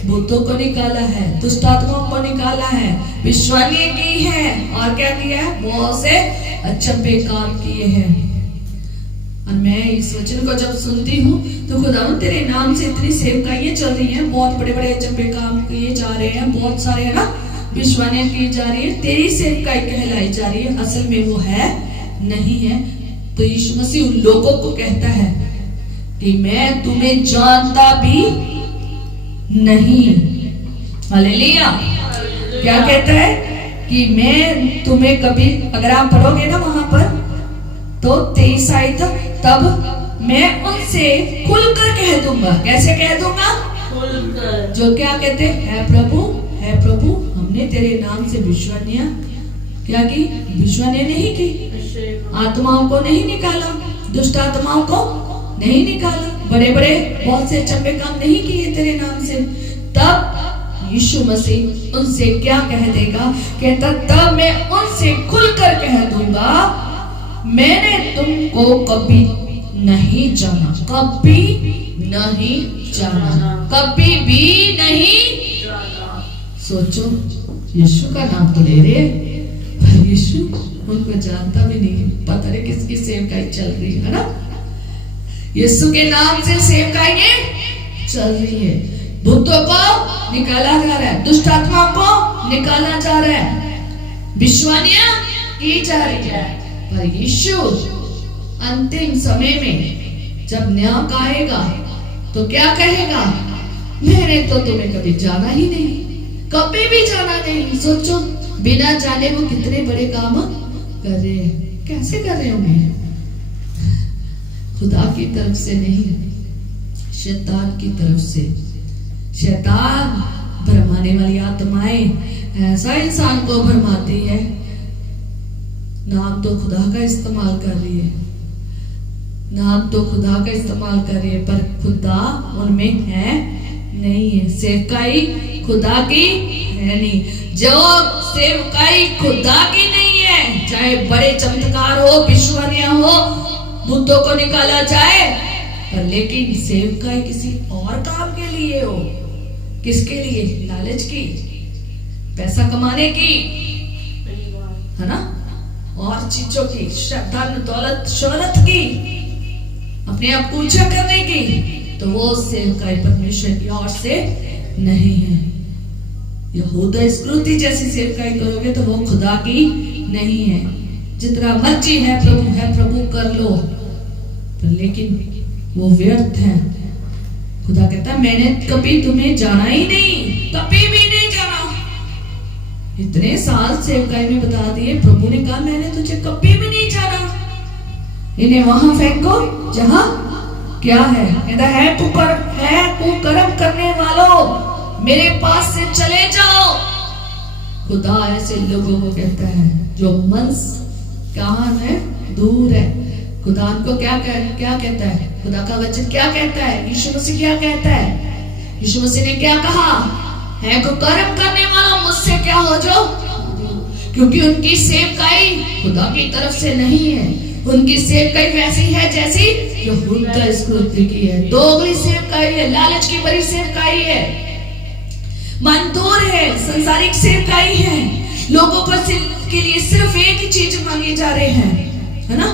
भूतों को निकाला है, दुष्ट आत्माओं को निकाला है, भविष्यवाणी की है, और क्या किया है? बहुत से अचंभे काम किए हैं। और मैं इस वचन को जब सुनती हूँ तो खुदा तेरे नाम से इतनी सेवकाइयां चल रही हैं, बहुत बड़े बड़े अचंभे काम किए जा रहे हैं, बहुत सारे है ना भविष्यवाणियां की जा रही है, तेरी सेवकाई कहलाई जा रही है, असल में वो है नहीं है। तो यीशु मसीह उन लोगों को कहता है कि मैं तुम्हें जानता भी नहीं। हालेलुया। क्या कहता है कि मैं तुम्हें कभी, अगर आप पढ़ोगे ना वहां पर तो 23 आयत, तब मैं उनसे खुलकर कह दूंगा। कैसे कह दूंगा? खुलकर। जो क्या कहते हैं प्रभु, है प्रभु, हमने तेरे नाम से भविष्यवाणियां क्या की? भविष्यवाणियां नहीं की, आत्माओं को नहीं निकाला, दुष्ट आत्माओं को नहीं निकाला, बड़े बड़े बहुत से अचंभे काम नहीं किए तेरे नाम से। तब यीशु मसीह उनसे क्या कह देगा? कहता तब मैं उनसे खुलकर कह दूंगा मैंने तुमको कभी नहीं जाना, कभी नहीं जाना, कभी भी नहीं जाना। सोचो, यीशु का नाम तो ले रहे हैं, यीशु उनको जानता भी नहीं, पता नहीं किसकी सेवकाई चल रही है ना। यीशु के नाम से सेवकाई चल रही है, भूतों को निकाला जा रहा है, दुष्ट आत्मा को निकाला जा रहा है, भविष्यवाणियां की जा रही है। पर यीशु अंतिम समय में जब न्याय आएगा तो क्या कहेगा? मैंने तो तुम्हें कभी जाना ही नहीं, कभी भी जाना नहीं। सोचो, बिना जाने वो कितने बड़े काम कर रहे हैं, कैसे कर रहे होंगे? खुदा की तरफ से नहीं, शैतान की तरफ से। शैतान भरमाने वाली आत्माएं ऐसा इंसान को भरमाती है, नाम तो खुदा का इस्तेमाल कर रही है, नाम तो खुदा का इस्तेमाल कर रही है, पर खुदा उनमें है नहीं है, सेवकाई खुदा की है नहीं। जो सेवकाई खुदा की नहीं है, चाहे बड़े चमत्कार हो, भविष्यवाणियां हो, भूतों को निकाला जाए, पर लेकिन सेवकाई किसी और काम के लिए हो, किसके लिए? लालच की, पैसा कमाने की, है ना, और चीजों की, धन दौलत शोहरत की, अपने आप को ऊंचा करने की, तो वो सेवकाई परमेश्वर की ओर से नहीं है। यहूदा इस्करियोती जैसी सेवकाई करोगे तो वो खुदा की नहीं है। जितना मर्जी है प्रभु कर लो, पर लेकिन वो व्यर्थ है। खुदा कहता है मैंने कभी तुम्हें जाना ही नहीं, कभी भी नहीं जाना। इतने साल सेवकाई में बता दिए, प्रभु ने कहा मैंने तुझे कभी भी नहीं जाना। इन्हें वहां फेंको जहां क्या है, कहता है कुकर्म करने वालों मेरे पास से चले जाओ। खुदा ऐसे लोगों को कहता है जो मन कहां है, दूर है। खुदा को क्या कहता है, खुदा का वचन क्या कहता है, यीशु मसीह क्या कहता है। यीशु मसीह ने क्या कहा है, कुकर्म करने वाला मुझसे क्या हो जाओ, क्योंकि उनकी सेवकाई खुदा की तरफ से नहीं है। उनकी सेवकाई वैसी है जैसी यहूदा इस्करियोती की है। दोगली सेवकाई है, लालच की भरी सेवकाई है, मन दूर है, संसारिक सेवकाई है। लोगों को के लिए सिर्फ एक ही चीज मांगी जा रहे हैं, है ना,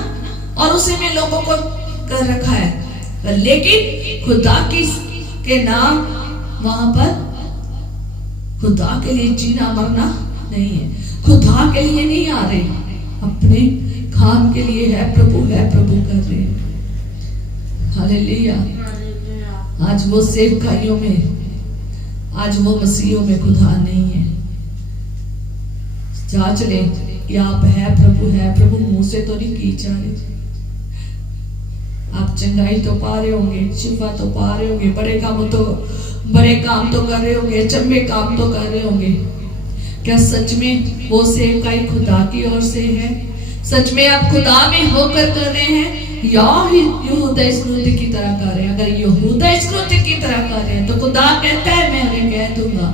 और उसी में लोगों को कर रखा है। लेकिन खुदा के नाम वहां पर खुदा के लिए जीना मरना नहीं है। खुदा के लिए नहीं आ रहे, अपने काम के लिए है प्रभु कर रहे हैं। हालेलुया। आज वो सेवकाइयों में, आज वो मसीहों में खुदा नहीं है। जांच ले कि आप है प्रभु मुंह से तो नहीं की जा रहे। आप चंगाई तो पा रहे होंगे, शिफा तो पा रहे होंगे, बड़े काम तो कर रहे होंगे, चम्बे काम तो कर रहे होंगे। क्या सच में वो सेवकाई खुदा की ओर से है? सच में आप खुदा में होकर कर रहे हैं या यहूदा इस्करियोती की तरह कर रहे हैं? अगर यहूदा इस्करियोती की तरह कर रहे हैं तो खुदा कहता है मैं उन्हें कह दूंगा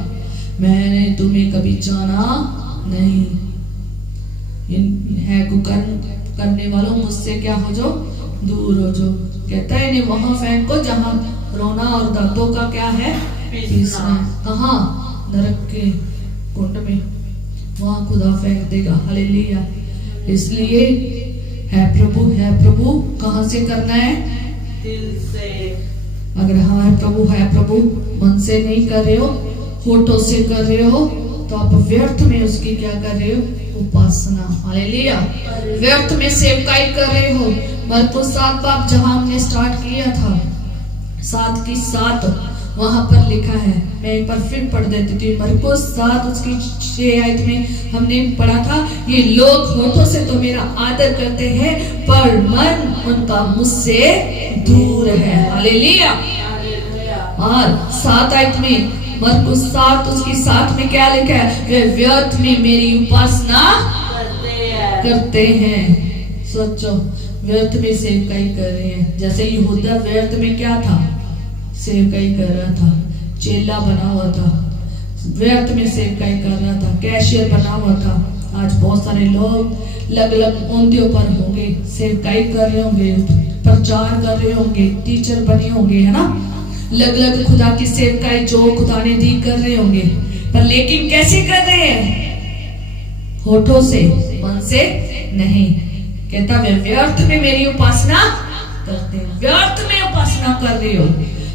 मैंने तुम्हें कभी जाना नहीं। है कुकर्म करने वालों मुझसे क्या हो जाओ, दूर हो जाओ। कहता है इन्हें वहां फेंको जहां रोना और दर्दों का क्या है, पीसना। कहां? नरक के कुंड में, वहां खुदा फेंक देगा। हालेलुया। इसलिए है प्रभु कहां से करना है? दिल से। अगर हाँ है प्रभु मन से नहीं कर रहे हो, होठों से कर रहे हो, तो आप व्यर्थ में उसकी क्या कर रहे हो, उपासना। हालेलुया। व्यर्थ में सेवकाई कर रहे हो। मरकुस 7 बाब जहां हमने स्टार्ट किया था, 7 की 7 वहां पर लिखा है। मैं एक बार फिर पढ़ देती थी। मरकुस 7 उसकी 6 आयत में हमने पढ़ा था, ये लोग होठों से तो मेरा आदर करते हैं पर मन उनका मुझसे दूर है। हालेलुया। और 7 आयत में मरकुस 7 उसकी 7 में क्या लिखा है, वे व्यर्थ में मेरी उपासना करते हैं। सोचो, व्यर्थ में सेवकाई कर रहे हैं। जैसे यहूदा व्यर्थ में क्या था, सेवकाई कर रहा था, चेला बना हुआ था, व्यर्थ में सेवकाई कर रहा था, कैशियर बना हुआ था। आज बहुत सारे लोग अलग अलग ओंदियों पर होंगे, सेवकाई कर रहे होंगे, प्रचार कर रहे होंगे, टीचर बने होंगे, है ना, अलग अलग खुदा की सेवकाई जो खुदा ने दी कर रहे होंगे। पर लेकिन कैसे कर रहे हैं? होठों से, मन से नहीं। कहता वे व्यर्थ में मेरी उपासना करते हैं। व्यर्थ में उपासना कर रहे हो।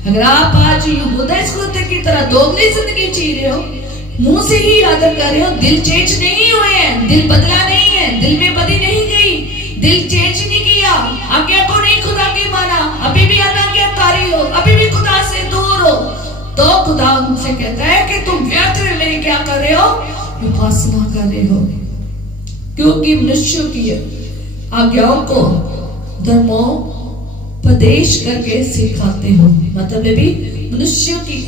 अगर आप आज यहूदा इस्करियोती की तरह दोगली जिंदगी जी रहे हो, मुंह से ही आदर कर रहे हो, दिल चेंज नहीं हुए हैं, दिल बदला नहीं है, दिल में बदी नहीं गई, दिल चेंज नहीं किया, आज्ञा को नहीं खुदा की माना, अभी भी अनाज्ञाकारी हो, अभी भी खुदा से दूर हो, तो खुदा उनसे कहता है कि तुम व्यर्थ में मेरी क्या कर रहे हो, उपासना कर रहे हो। क्योंकि मनुष्यों की आज्ञाओं को धर्मोपदेश करके सिखाते हो। मतलब भी मनुष्यों की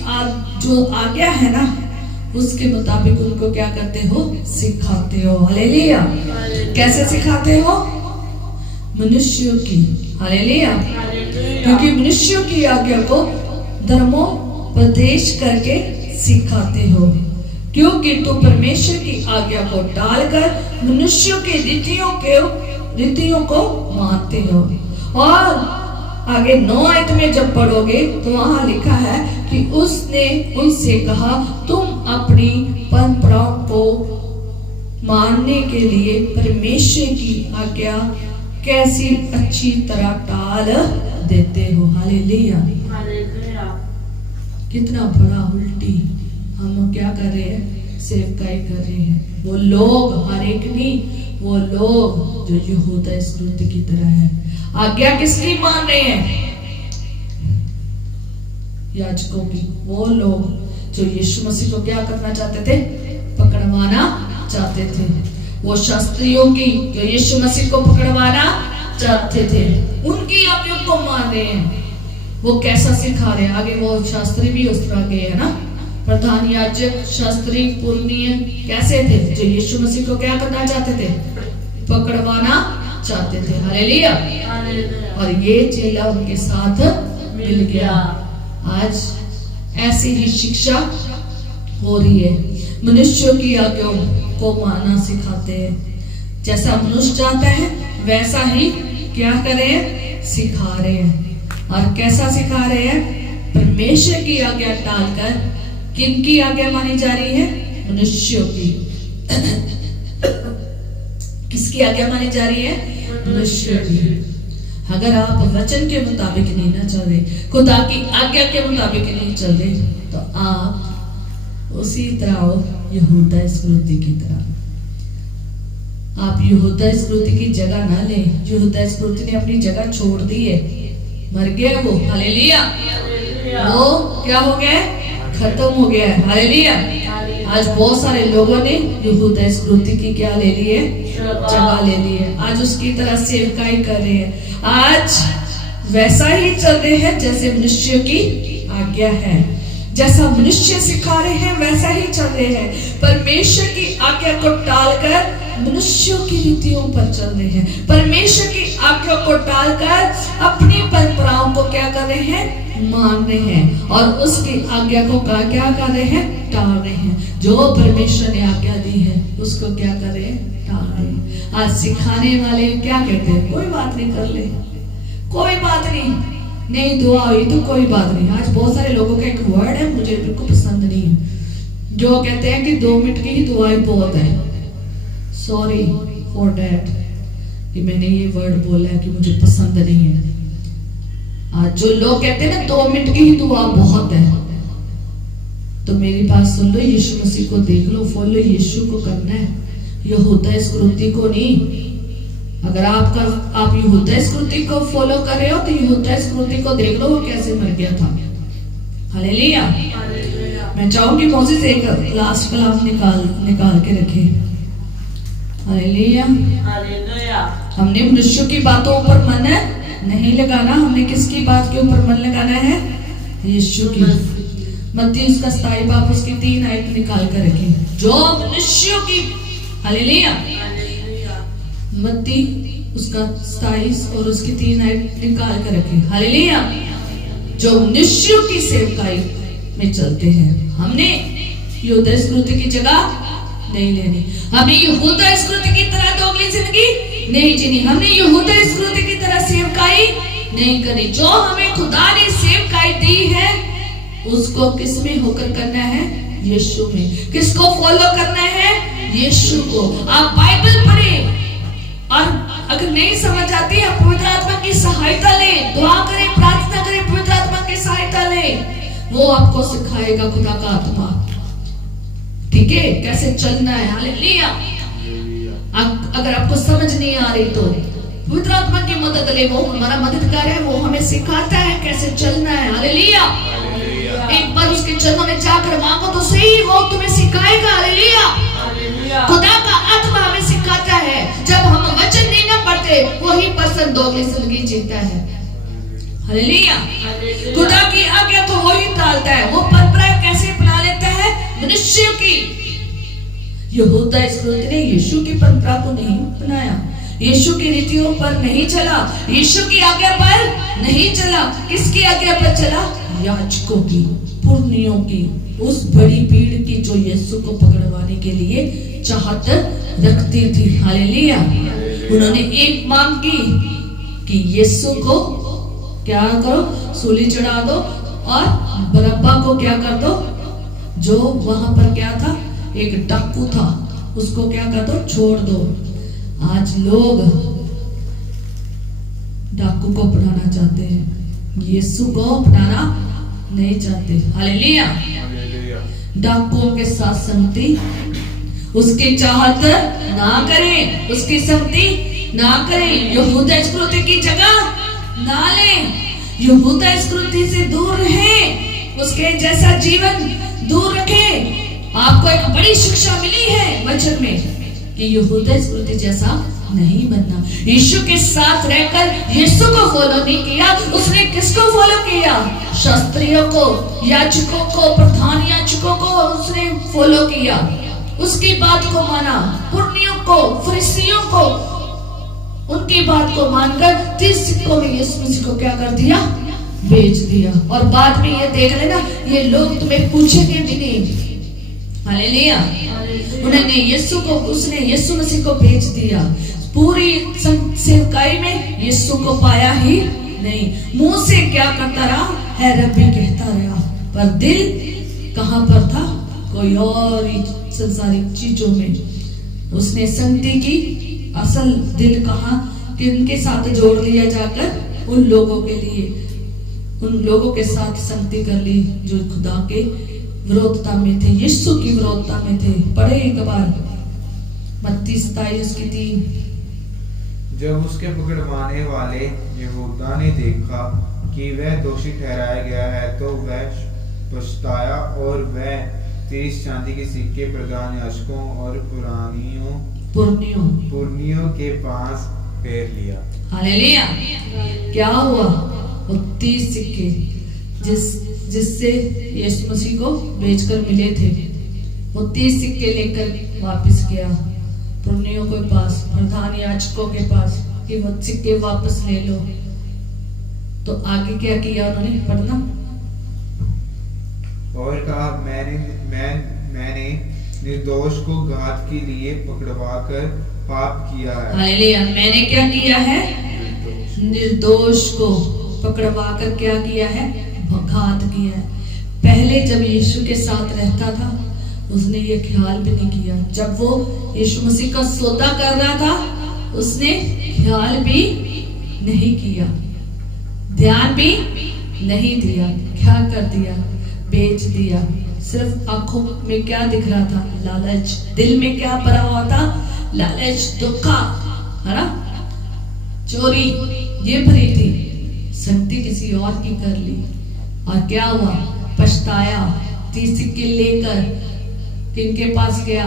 जो आज्ञा है ना, उसके मुताबिक उनको क्या करते हो, सिखाते हो। हालेलुया। कैसे सिखाते हो? मनुष्यों की। हालेलुया। क्योंकि मनुष्यों की आज्ञा को धर्मोपदेश करके सिखाते हो, क्योंकि तुम परमेश्वर की आज्ञा को डालकर मनुष्यों की रीतियों को मानते हो। और आगे 9 आयत में जब पढ़ोगे तो वहां लिखा है कि उसने उनसे कहा तुम अपनी परंपराओं को मानने के लिए परमेश्वर की आज्ञा कैसी अच्छी तरह टाल देते हो। हालेलुया। हालेलुया। कितना बड़ा उल्टी हम क्या कर रहे हैं, सेवकाई कर रहे हैं। वो लोग हर एक नहीं, वो लोग जो यहूदा इस्करियोती की तरह है। आज्ञा किसकी मान रहे हैं? याजकों की। वो लोग जो यीशु मसीह को क्या करना चाहते थे, पकड़वाना चाहते थे। वो शास्त्रियों की जो यीशु मसीह को पकड़वाना चाहते थे, उनकी आज्ञा को मान रहे हैं। वो कैसा सिखा रहे हैं आगे, वो शास्त्री भी उस तरह के है ना, प्रधान याजक शास्त्री पुरनीय कैसे थे, जो यीशु मसीह को क्या करना चाहते थे, पकड़वाना चाहते थे। हालेलुया। और ये चेला उनके साथ मिल गया। आज ऐसी ही शिक्षा हो रही है। मनुष्यों की आज्ञाओं को मानना सिखाते हैं। जैसा मनुष्य चाहता है वैसा ही क्या करें, सिखा रहे हैं। और कैसा सिखा रहे हैं? परमेश्वर की आज्ञा टालकर किनकी आज्ञा मानी जा रही है? मनुष्यों की। किसकी आज्ञा मानी जा रही है? मनुष्य की। अगर आप वचन के मुताबिक नहीं ना चल रहे, खुदा की आज्ञा के मुताबिक नहीं चल रहे, तो आप उसी तरह हो यहूदा इस्करियोती की तरह। आप यहूदा इस्करियोती की जगह ना लें। यहूदा इस्करियोती ने अपनी जगह छोड़ दी है, मर गया वो। हालेलुया। वो क्या हो गया? खत्म हो गया है। हालेलुया। आज बहुत सारे लोगों ने यहूदा इस्करियोती की क्या ले ली है? जगह ले ली है। आज उसकी तरह सेवकाई कर रहे हैं। आज वैसा ही चल रहे हैं जैसे मनुष्य की आज्ञा है। जैसा मनुष्य सिखा रहे हैं वैसा ही चल रहे हैं। परमेश्वर की आज्ञा को टालकर मनुष्यों की रीतियों पर चल रहे हैं। परमेश्वर की आज्ञा को टालकर अपनी परंपराओं को क्या कर रहे हैं? मान रहे हैं। और उसकी आज्ञा को क्या कर रहे हैं? टाल रहे हैं। जो परमेश्वर ने आज्ञा दी है उसको क्या कर रहे हैं? टाल रहे हैं। आज सिखाने वाले क्या कहते हैं? कोई बात नहीं, कर ले, कोई बात नहीं दुआ हुई तो कोई बात नहीं। आज बहुत सारे लोगों का एक वर्ड है, मुझे बिल्कुल पसंद नहीं है, जो कहते हैं कि 2 मिनट की ही दुआई बहुत है। सॉरी फॉर दैट कि मैंने ये वर्ड बोला है कि मुझे पसंद नहीं है। आज जो लोग कहते हैं ना 2 मिनट की ही दुआ बहुत है, तो मेरी बात सुन लो, यीशु मसीह को देख लो, फॉलो यीशु को करना है, यहूदा इस्करियोती को नहीं। अगर आप यहूदा इस्करियोती को फॉलो कर रहे हो तो यहूदा इस्करियोती को देख लो, वो कैसे मर गया था। हालेलुया। मैं चाहूंगी मोसेस एक लास्ट कलाम निकाल के रखे। हालेलुया। हमने मनुष्यों की बातों पर मन नहीं लगाना, हमने किसकी बात के ऊपर मन लगाना है? यीशु की। मत्ती उसका 27 बाब उसकी 3 आयत निकाल कर रखे, जो मनुष्यों की। हालेलुया। मत्ती उसका 27 और उसकी 3 आयत निकाल कर रखे। हालेलुया। जो मनुष्यों की सेवकाई में चलते हैं। हमने यहूदा इस्करियोती की जगह नहीं लेनी। हमने यहूदा इस्करियोती की तरह दोगली जिंदगी नहीं जीनी। हमने यहूदा इस्करियोती की तरह सेवकाई नहीं करनी। जो हमें खुदा ने सेवकाई दी है उसको किस में होकर करना है? यीशु में। किसको फॉलो करना है? यीशु को। आप बाइबल पढ़ें और अगर नहीं समझ आती है पवित्र आत्मा की सहायता लें, दुआ करें, प्रार्थना करें, पवित्र आत्मा की सहायता लें, वो आपको सिखाएगा खुदा का आत्मा। ठीक है, कैसे चलना है। हालेलुया। अगर आपको समझ नहीं आ रही तो पवित्र आत्मा की मदद ले, वो हमारा मददगार है, वो हमें सिखाता है कैसे चलना है। हालेलुया। एक बार उसके चरणों में जाकर मांगो तो सही, वो तुम्हें सिखाएगा। हालेलुया। खुदा का आत्मा हमें सिखाता है। जब हम वचन नहीं ना पढ़ते, वही पर्सन दोगली जिंदगी जीता है। हालेलुया। खुदा की आज्ञा को वही टालता है। वो परंपरा कैसे अपना लेता है? मनुष्य की। यहूदा इस्करियोती ने यीशु की परंपरा को नहीं अपनाया, यीशु की रीतियों पर नहीं चला, यीशु की आज्ञा पर नहीं चला। किसकी आज्ञा पर चला? याजकों की, पुरनियों की, उस बड़ी भीड़ की जो यीशु को पकड़वाने के लिए चाहत रखती थी। हालेलुया। उन्होंने एक मांग की कि यीशु को क्या करो? सूली चढ़ा दो और बरअब्बा को क्या कर दो? जो वहां पर क्या था? एक डाकू था, उसको क्या कर दो, छोड़ दो। आज लोग डाकू को अपनाना चाहते हैं, यीशु को अपनाना नहीं चाहते। हालेलुया। डाकुओं के साथ संगति, उसकी चाहत ना करें, उसकी संगति ना करें। यहूदा इस्करियोती की जगह ना लें, यहूदा इस्करियोती से दूर रहें, उसके जैसा जीवन दूर रखें। आपको एक बड़ी शिक्षा मिली है वचन में कि यहूदा इस्करियोती जैसा नहीं बनना। यीशु के साथ रहकर यीशु को फॉलो नहीं किया, उसने किसको फॉलो किया? शास्त्रियों को, याजकों को, प्रधान याजकों को उसने फॉलो किया, उसकी बात को माना। पुर्नियों को, फरीसियों को, उनकी बात को मानकर 30 सिक्कों में यीशु मसीह को क्या कर दिया? बेच दिया। और बाद में ये देख लेना, ये लोग तुम्हें पूछेंगे भी नहीं। हालेलुया। उन्होंने यीशु को, उसने यीशु मसीह को बेच दिया। पूरी सेवकाई में यीशु को पाया ही नहीं। मुंह से क्या करता रहा है, रब्बी कहता रहा, पर दिल कहां पर था? कोई और ही संसारिक चीजों में उसने संगति की। असल दिल कहां? कि उनके साथ जोड़ लिया जाकर, उन लोगों के लिए, उन लोगों के साथ संगति कर ली जो खुदा के विरोधता में थे, यीशु की विरोधता में थे। पढ़े एक बार मत्ती 27:3। जब उसके पकड़वाने वाले यहूदा ने देखा कि वह दोषी ठहराया गया है तो वह पछताया और वह 30 चांदी के सिक्के प्रधान याजकों और पुरनियों के पास फेर लिया। हालेलुया। क्या हुआ? वो 30 सिक्के जिससे यीशु मसीह को बेचकर मिले थे, वो 30 सिक्के लेकर वापस गया पुरनियों के पास, प्रधान याजकों के पास कि वो सिक्के वापस ले लो। तो आगे क्या किया उन्होंने? पढ़ना। और कहा, मैंने निर्दोष को घात के लिए पकड़वाकर पाप किया है। हालेलुया। मैंने क्या किया है? निर्दोष को पकड़वाकर क्या किया है? घात किया है। पहले जब यीशु के साथ रहता था उसने ये ख्याल भी नहीं किया। जब वो यीशु मसीह का सौदा कर रहा था उसने ख्याल भी नहीं किया, ध्यान भी नहीं दिया। क्या कर दिया? बेच दिया। सिर्फ आंखों में क्या दिख रहा था? लालच। दिल में क्या भरा हुआ था? लालच, धोखा, है ना, चोरी, ये भरी थी। संगति किसी और की कर ली और क्या हुआ? पछताया। 30 सिक्के लेकर किनके पास गया?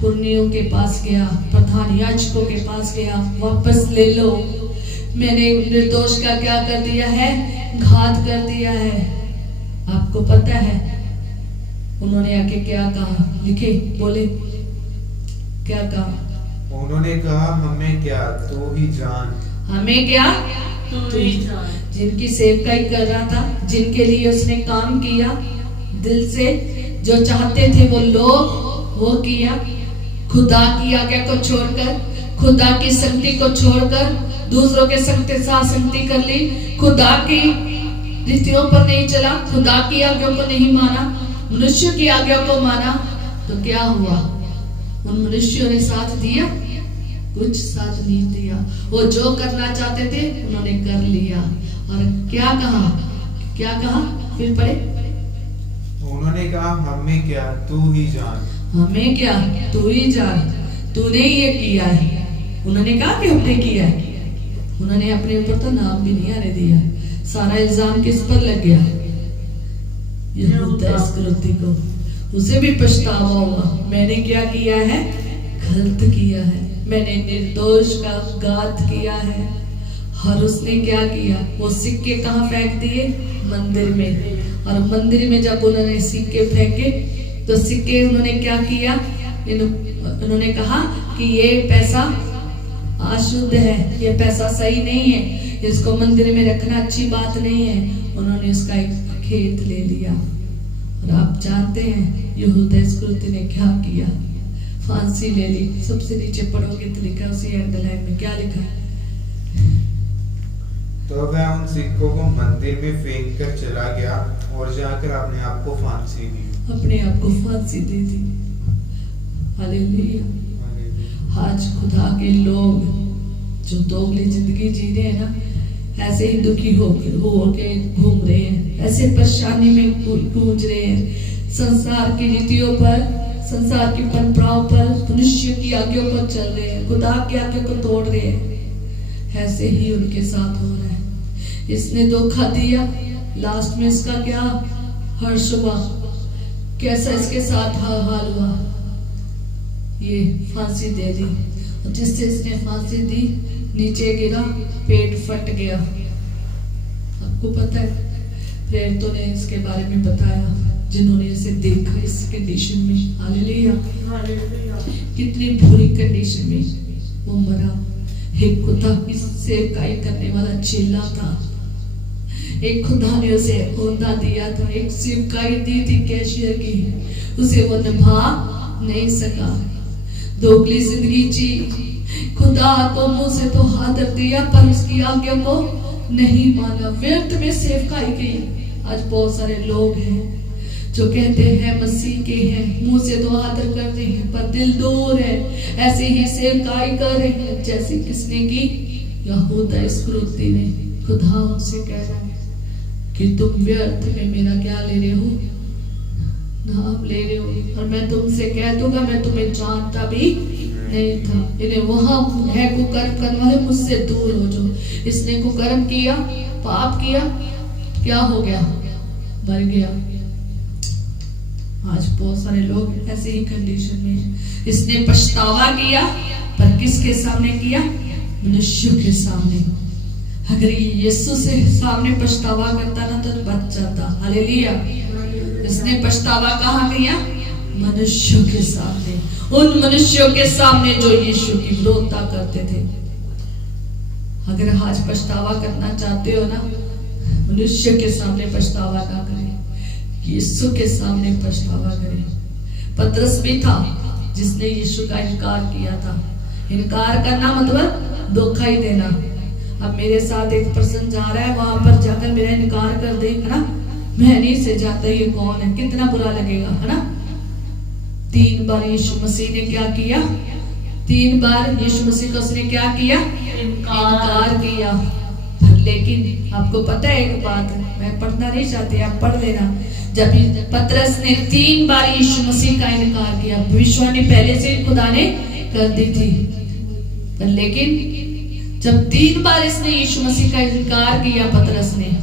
पुरनियों के पास गया, प्रधान याजकों के पास गया, वापस ले लो, मैंने निर्दोष का क्या कर दिया है? घात कर दिया है। आपको पता है उन्होंने आके क्या कहा? लिखे, बोले, क्या कहा? उन्होंने कहा, हमें क्या, तू ही जान। हमें क्या, तू ही जान। जिनकी सेवकाई कर रहा था, जिनके लिए उसने काम किया, दिल से जो चाहते थे वो लोग, वो किया। खुदा की आज्ञा को छोड़कर, खुदा की संगति को छोड़कर दूसरों के साथ संगति कर ली। खुदा की रीतियों पर नहीं चला, खुदा की आज्ञा को नहीं माना, मनुष्य की आज्ञा को माना। तो क्या हुआ? उन मनुष्यों ने साथ दिया? कुछ साथ नहीं दिया। वो जो करना चाहते थे उन्होंने कर लिया। और क्या कहा? क्या कहा? फिर पढ़े। उन्होंने कहा, हमें क्या, तू ही जान। हमें क्या, तू ही जान, तूने ये किया है। उन्होंने कहा कि हमने किया है। उन्होंने अपने ऊपर तो नाम भी नहीं आने दिया। सारा इल्जाम किस पर लग गया? यहूदा इस्करियोती को। उसे भी पछतावा हुआ, मैंने क्या किया है? गलत किया है, मैंने निर्दोष का घात किया है। और उसने क्या किया? वो सिक्के कहाँ फेंक दिए? मंदिर में। और मंदिर में जब उन्होंने सिक्के फेंके तो सिक्के उन्होंने क्या किया? उन्होंने कहा कि ये पैसा अशुद्ध है, ये पैसा सही नहीं है, इसको मंदिर में रखना अच्छी बात नहीं है। उन्होंने उसका एक खेत ले लिया। और आप जानते हैं यहूदा इस्करियोती ने क्या किया? फांसी ले ली। सबसे नीचे पढ़ोगे तो लिखा, उसी एंडरलाइन में क्या लिखा है? तो वह उन सिक्कों को मंदिर में फेंक कर चला गया और जाकर अपने आप को फांसी दी। अपने आप को फांसी दे दी। हालेलुया। आज खुदा के लोग जो दोगली जिंदगी जी रहे हैं ना, ऐसे ही दुखी हो के घूम रहे हैं, ऐसे परेशानी में गूंज रहे हैं, संसार की रीतियों पर, संसार की परंपराओं पर, मनुष्य की आज्ञाओं पर चल रहे हैं, खुदा की आज्ञा को तोड़ रहे हैं। ऐसे ही उनके साथ हो रहा है। इसने धोखा दिया, लास्ट में इसका क्या हर्ष हुआ, कैसा इसके साथ हाल हुआ, ये फांसी दे दी। और जिससे इसने फांसी दी, नीचे गिरा, पेट फट गया। आपको पता है, प्रेरितों ने इसके बारे में बताया, जिन्होंने इसे देखा इस कंडीशन में। हालेलुया, कितनी बुरी कंडीशन में वो मरा। एक खुदा की सेवकाई करने वाला चेला था, एक खुदा ने उसे ओहदा दिया था, एक सेवकाई दी थी कैशियर की, उसे वो निभा नहीं सका। दोगली जिंदगी जी, खुदा को मुंह से तो आदर दिया पर उसकी आज्ञा को नहीं माना, व्यर्थ में सेवकाई की। आज बहुत सारे लोग हैं जो कहते हैं मसीह के हैं, मुंह से तो आदर कर रहे हैं पर दिल दूर है। ऐसे ही सेवकाई कर रहे हैं जैसे किसने की, यहूदा इस्करियोती ने। खुदा उनसे कह रहा है कि तुम व्यर्थ में मेरा क्या ले रहे हो, नाम ले रहे हो। और मैं तुमसे कह दूंगा, मैं तुम्हें जानता भी नहीं था। इन्हें वहां है कुकर्म करने वाले, मुझसे दूर हो जो। इसने कुकर्म किया, पाप किया, क्या हो गया, मर गया। आज बहुत सारे लोग ऐसे ही कंडीशन में हैं। इसने पछतावा किया पर किसके सामने किया, मनुष्यों के सामने। अगर ये यीशु से सामने पछतावा करता ना तो बच जाता। हालेलुया। इसने पछतावा कहाँ किया, मनुष्यों के सामने, उन मनुष्यों के सामने जो यीशु की विरोधता करते थे। अगर आज पछतावा करना चाहते हो ना, मनुष्य के सामने पछतावा ना करें, यीशु के सामने पछतावा करें। पतरस भी था जिसने यीशु का इनकार किया था। इनकार करना मतलब धोखा ही देना। अब मेरे साथ एक पर्सन जा रहा है, वहां पर जाकर मेरा इनकार कर दे, है ना, मैं नहीं से जाता, ये कौन है, कितना बुरा लगेगा, है ना। 3 बार यीशु मसीह ने क्या किया, 3 बार यीशु मसीह को उसने क्या किया, इनकार किया। लेकिन आपको पता है एक बात, मैं पढ़ना नहीं चाहती, आप पढ़ लेना। जब पतरस ने 3 बार यीशु मसीह का इनकार किया, भविष्यवाणी पहले से खुदा ने कर दी थी, पर लेकिन जब 3 बार इसने यीशु मसीह का इनकार किया पतरस ने,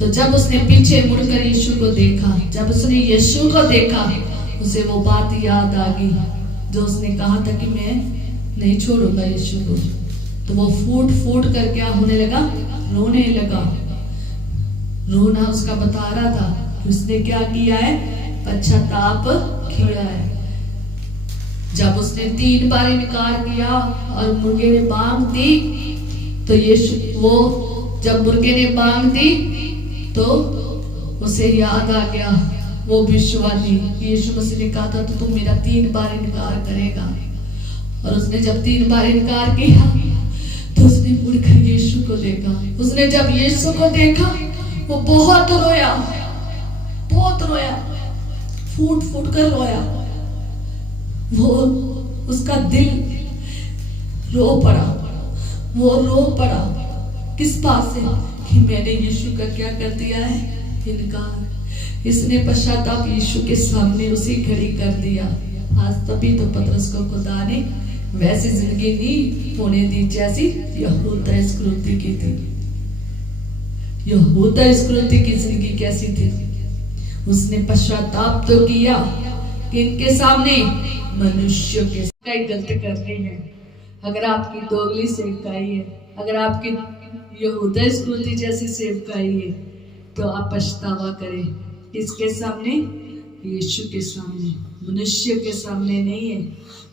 तो जब उसने पीछे मुड़कर यीशु को देखा, जब उसने यीशु को देखा, उसे वो बात याद आ गई जो उसने कहा था कि मैं नहीं छोड़ूंगा यीशु को। तो वो फूट फूट कर क्या होने लगा, रोने लगा। रोना उसका बता रहा था कि उसने क्या किया है, पश्चाताप किया है। जब उसने 3 बार इनकार किया और मुर्गे ने बांग दी, तो यीशु वो जब मुर्गे ने बांग दी तो उसे याद आ गया वो भविष्यवाणी। यीशु मसीह ने कहा था तो तू मेरा 3 बार इनकार करेगा। और उसने जब 3 बार इनकार किया तो उसने मुड़कर यीशु को देखा। उसने जब यीशु को देखा वो बहुत रोया, बहुत रोया, फूट फूट कर रोया। वो उसका दिल रो पड़ा, वो रो पड़ा। किस बात से कि मैंने यीशु का क्या कर दिया है, इनकार। इसने पश्चाताप यीशु के सामने उसी घड़ी कर दिया। आज तभी तो पतरस को खुदा ने वैसी जिंदगी नहीं होने दी जैसी यहूदा इस्करियोती की थी। यहूदा इस्करियोती की जिंदगी कैसी थी, उसने पश्चाताप तो किया कि इनके सामने मनुष्यों के कई गलती करनी है। अगर आपकी दोगली सेवकाई है, अगर आपकी यहूदा इस्करियोती जैसी सेवकाई है, तो आप पछतावा करें। किसके सामने, यीशु के सामने, मनुष्य के सामने नहीं है।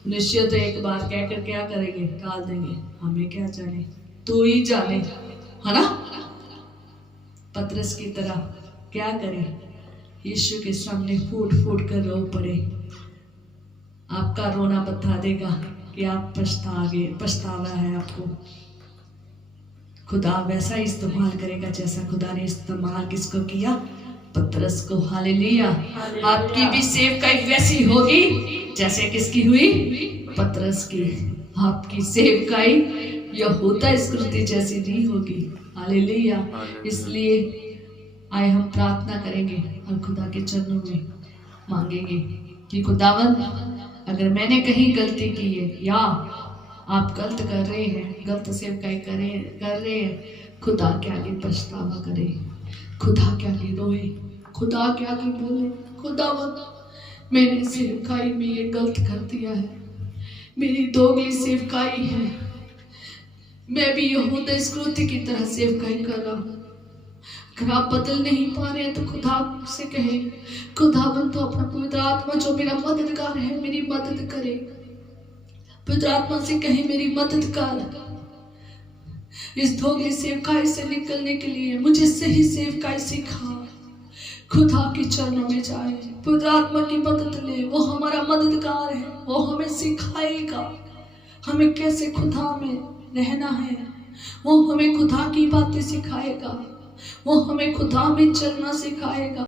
मनुष्य तो एक बार कहकर क्या करेंगे, टाल देंगे, हमें क्या जाने, तू ही जाने, है ना। पतरस की तरह क्या करें, यीशु के सामने फूट फूट कर रो पड़े। आपका रोना बता देगा कि आप पछतावा है आपको। खुदा वैसा इस्तेमाल करेगा जैसा खुदा ने इस्तेमाल किसको किया, पतरस को। हालेलुया। आपकी भी सेवकाई वैसी होगी जैसे किसकी हुई? पतरस की। आपकी सेवकाई यहूदा इस्करियोती जैसी नहीं होगी। हालेलुया। इसलिए आए हम प्रार्थना करेंगे और खुदा के चरणों में मांगेंगे कि खुदावंद, अगर मैंने कहीं गलती की है या आप गलत कर रहे हैं, गलत सेवकाई कर रहे हैं, खुदा के आगे पछतावा करें, खुदा के आगे रोए, खुदा के आगे बोले, खुदावंद मैंने सेवकाई में ये गलत कर दिया है, मेरी दोगली सेवकाई है, मैं भी यहूदा इस्करियोती की तरह सेवकाई कर रहा हूँ। अगर आप बदल नहीं पा रहे हैं तो खुदा से कहे, खुदावंद तो अपना पवित्र आत्मा जो मेरा मददगार है मेरी मदद करे। पवित्र आत्मा से कहे मेरी मदद कर, इस धोखे सेवकाई से निकलने के लिए मुझे सही सेवकाई सिखा। खुदा के चरणों में जाए, पवित्र आत्मा की मदद ले, वो हमारा मददगार है, वो हमें सिखाएगा हमें कैसे खुदा में रहना है, वो हमें खुदा की बातें सिखाएगा, वो हमें खुदा में चलना सिखाएगा।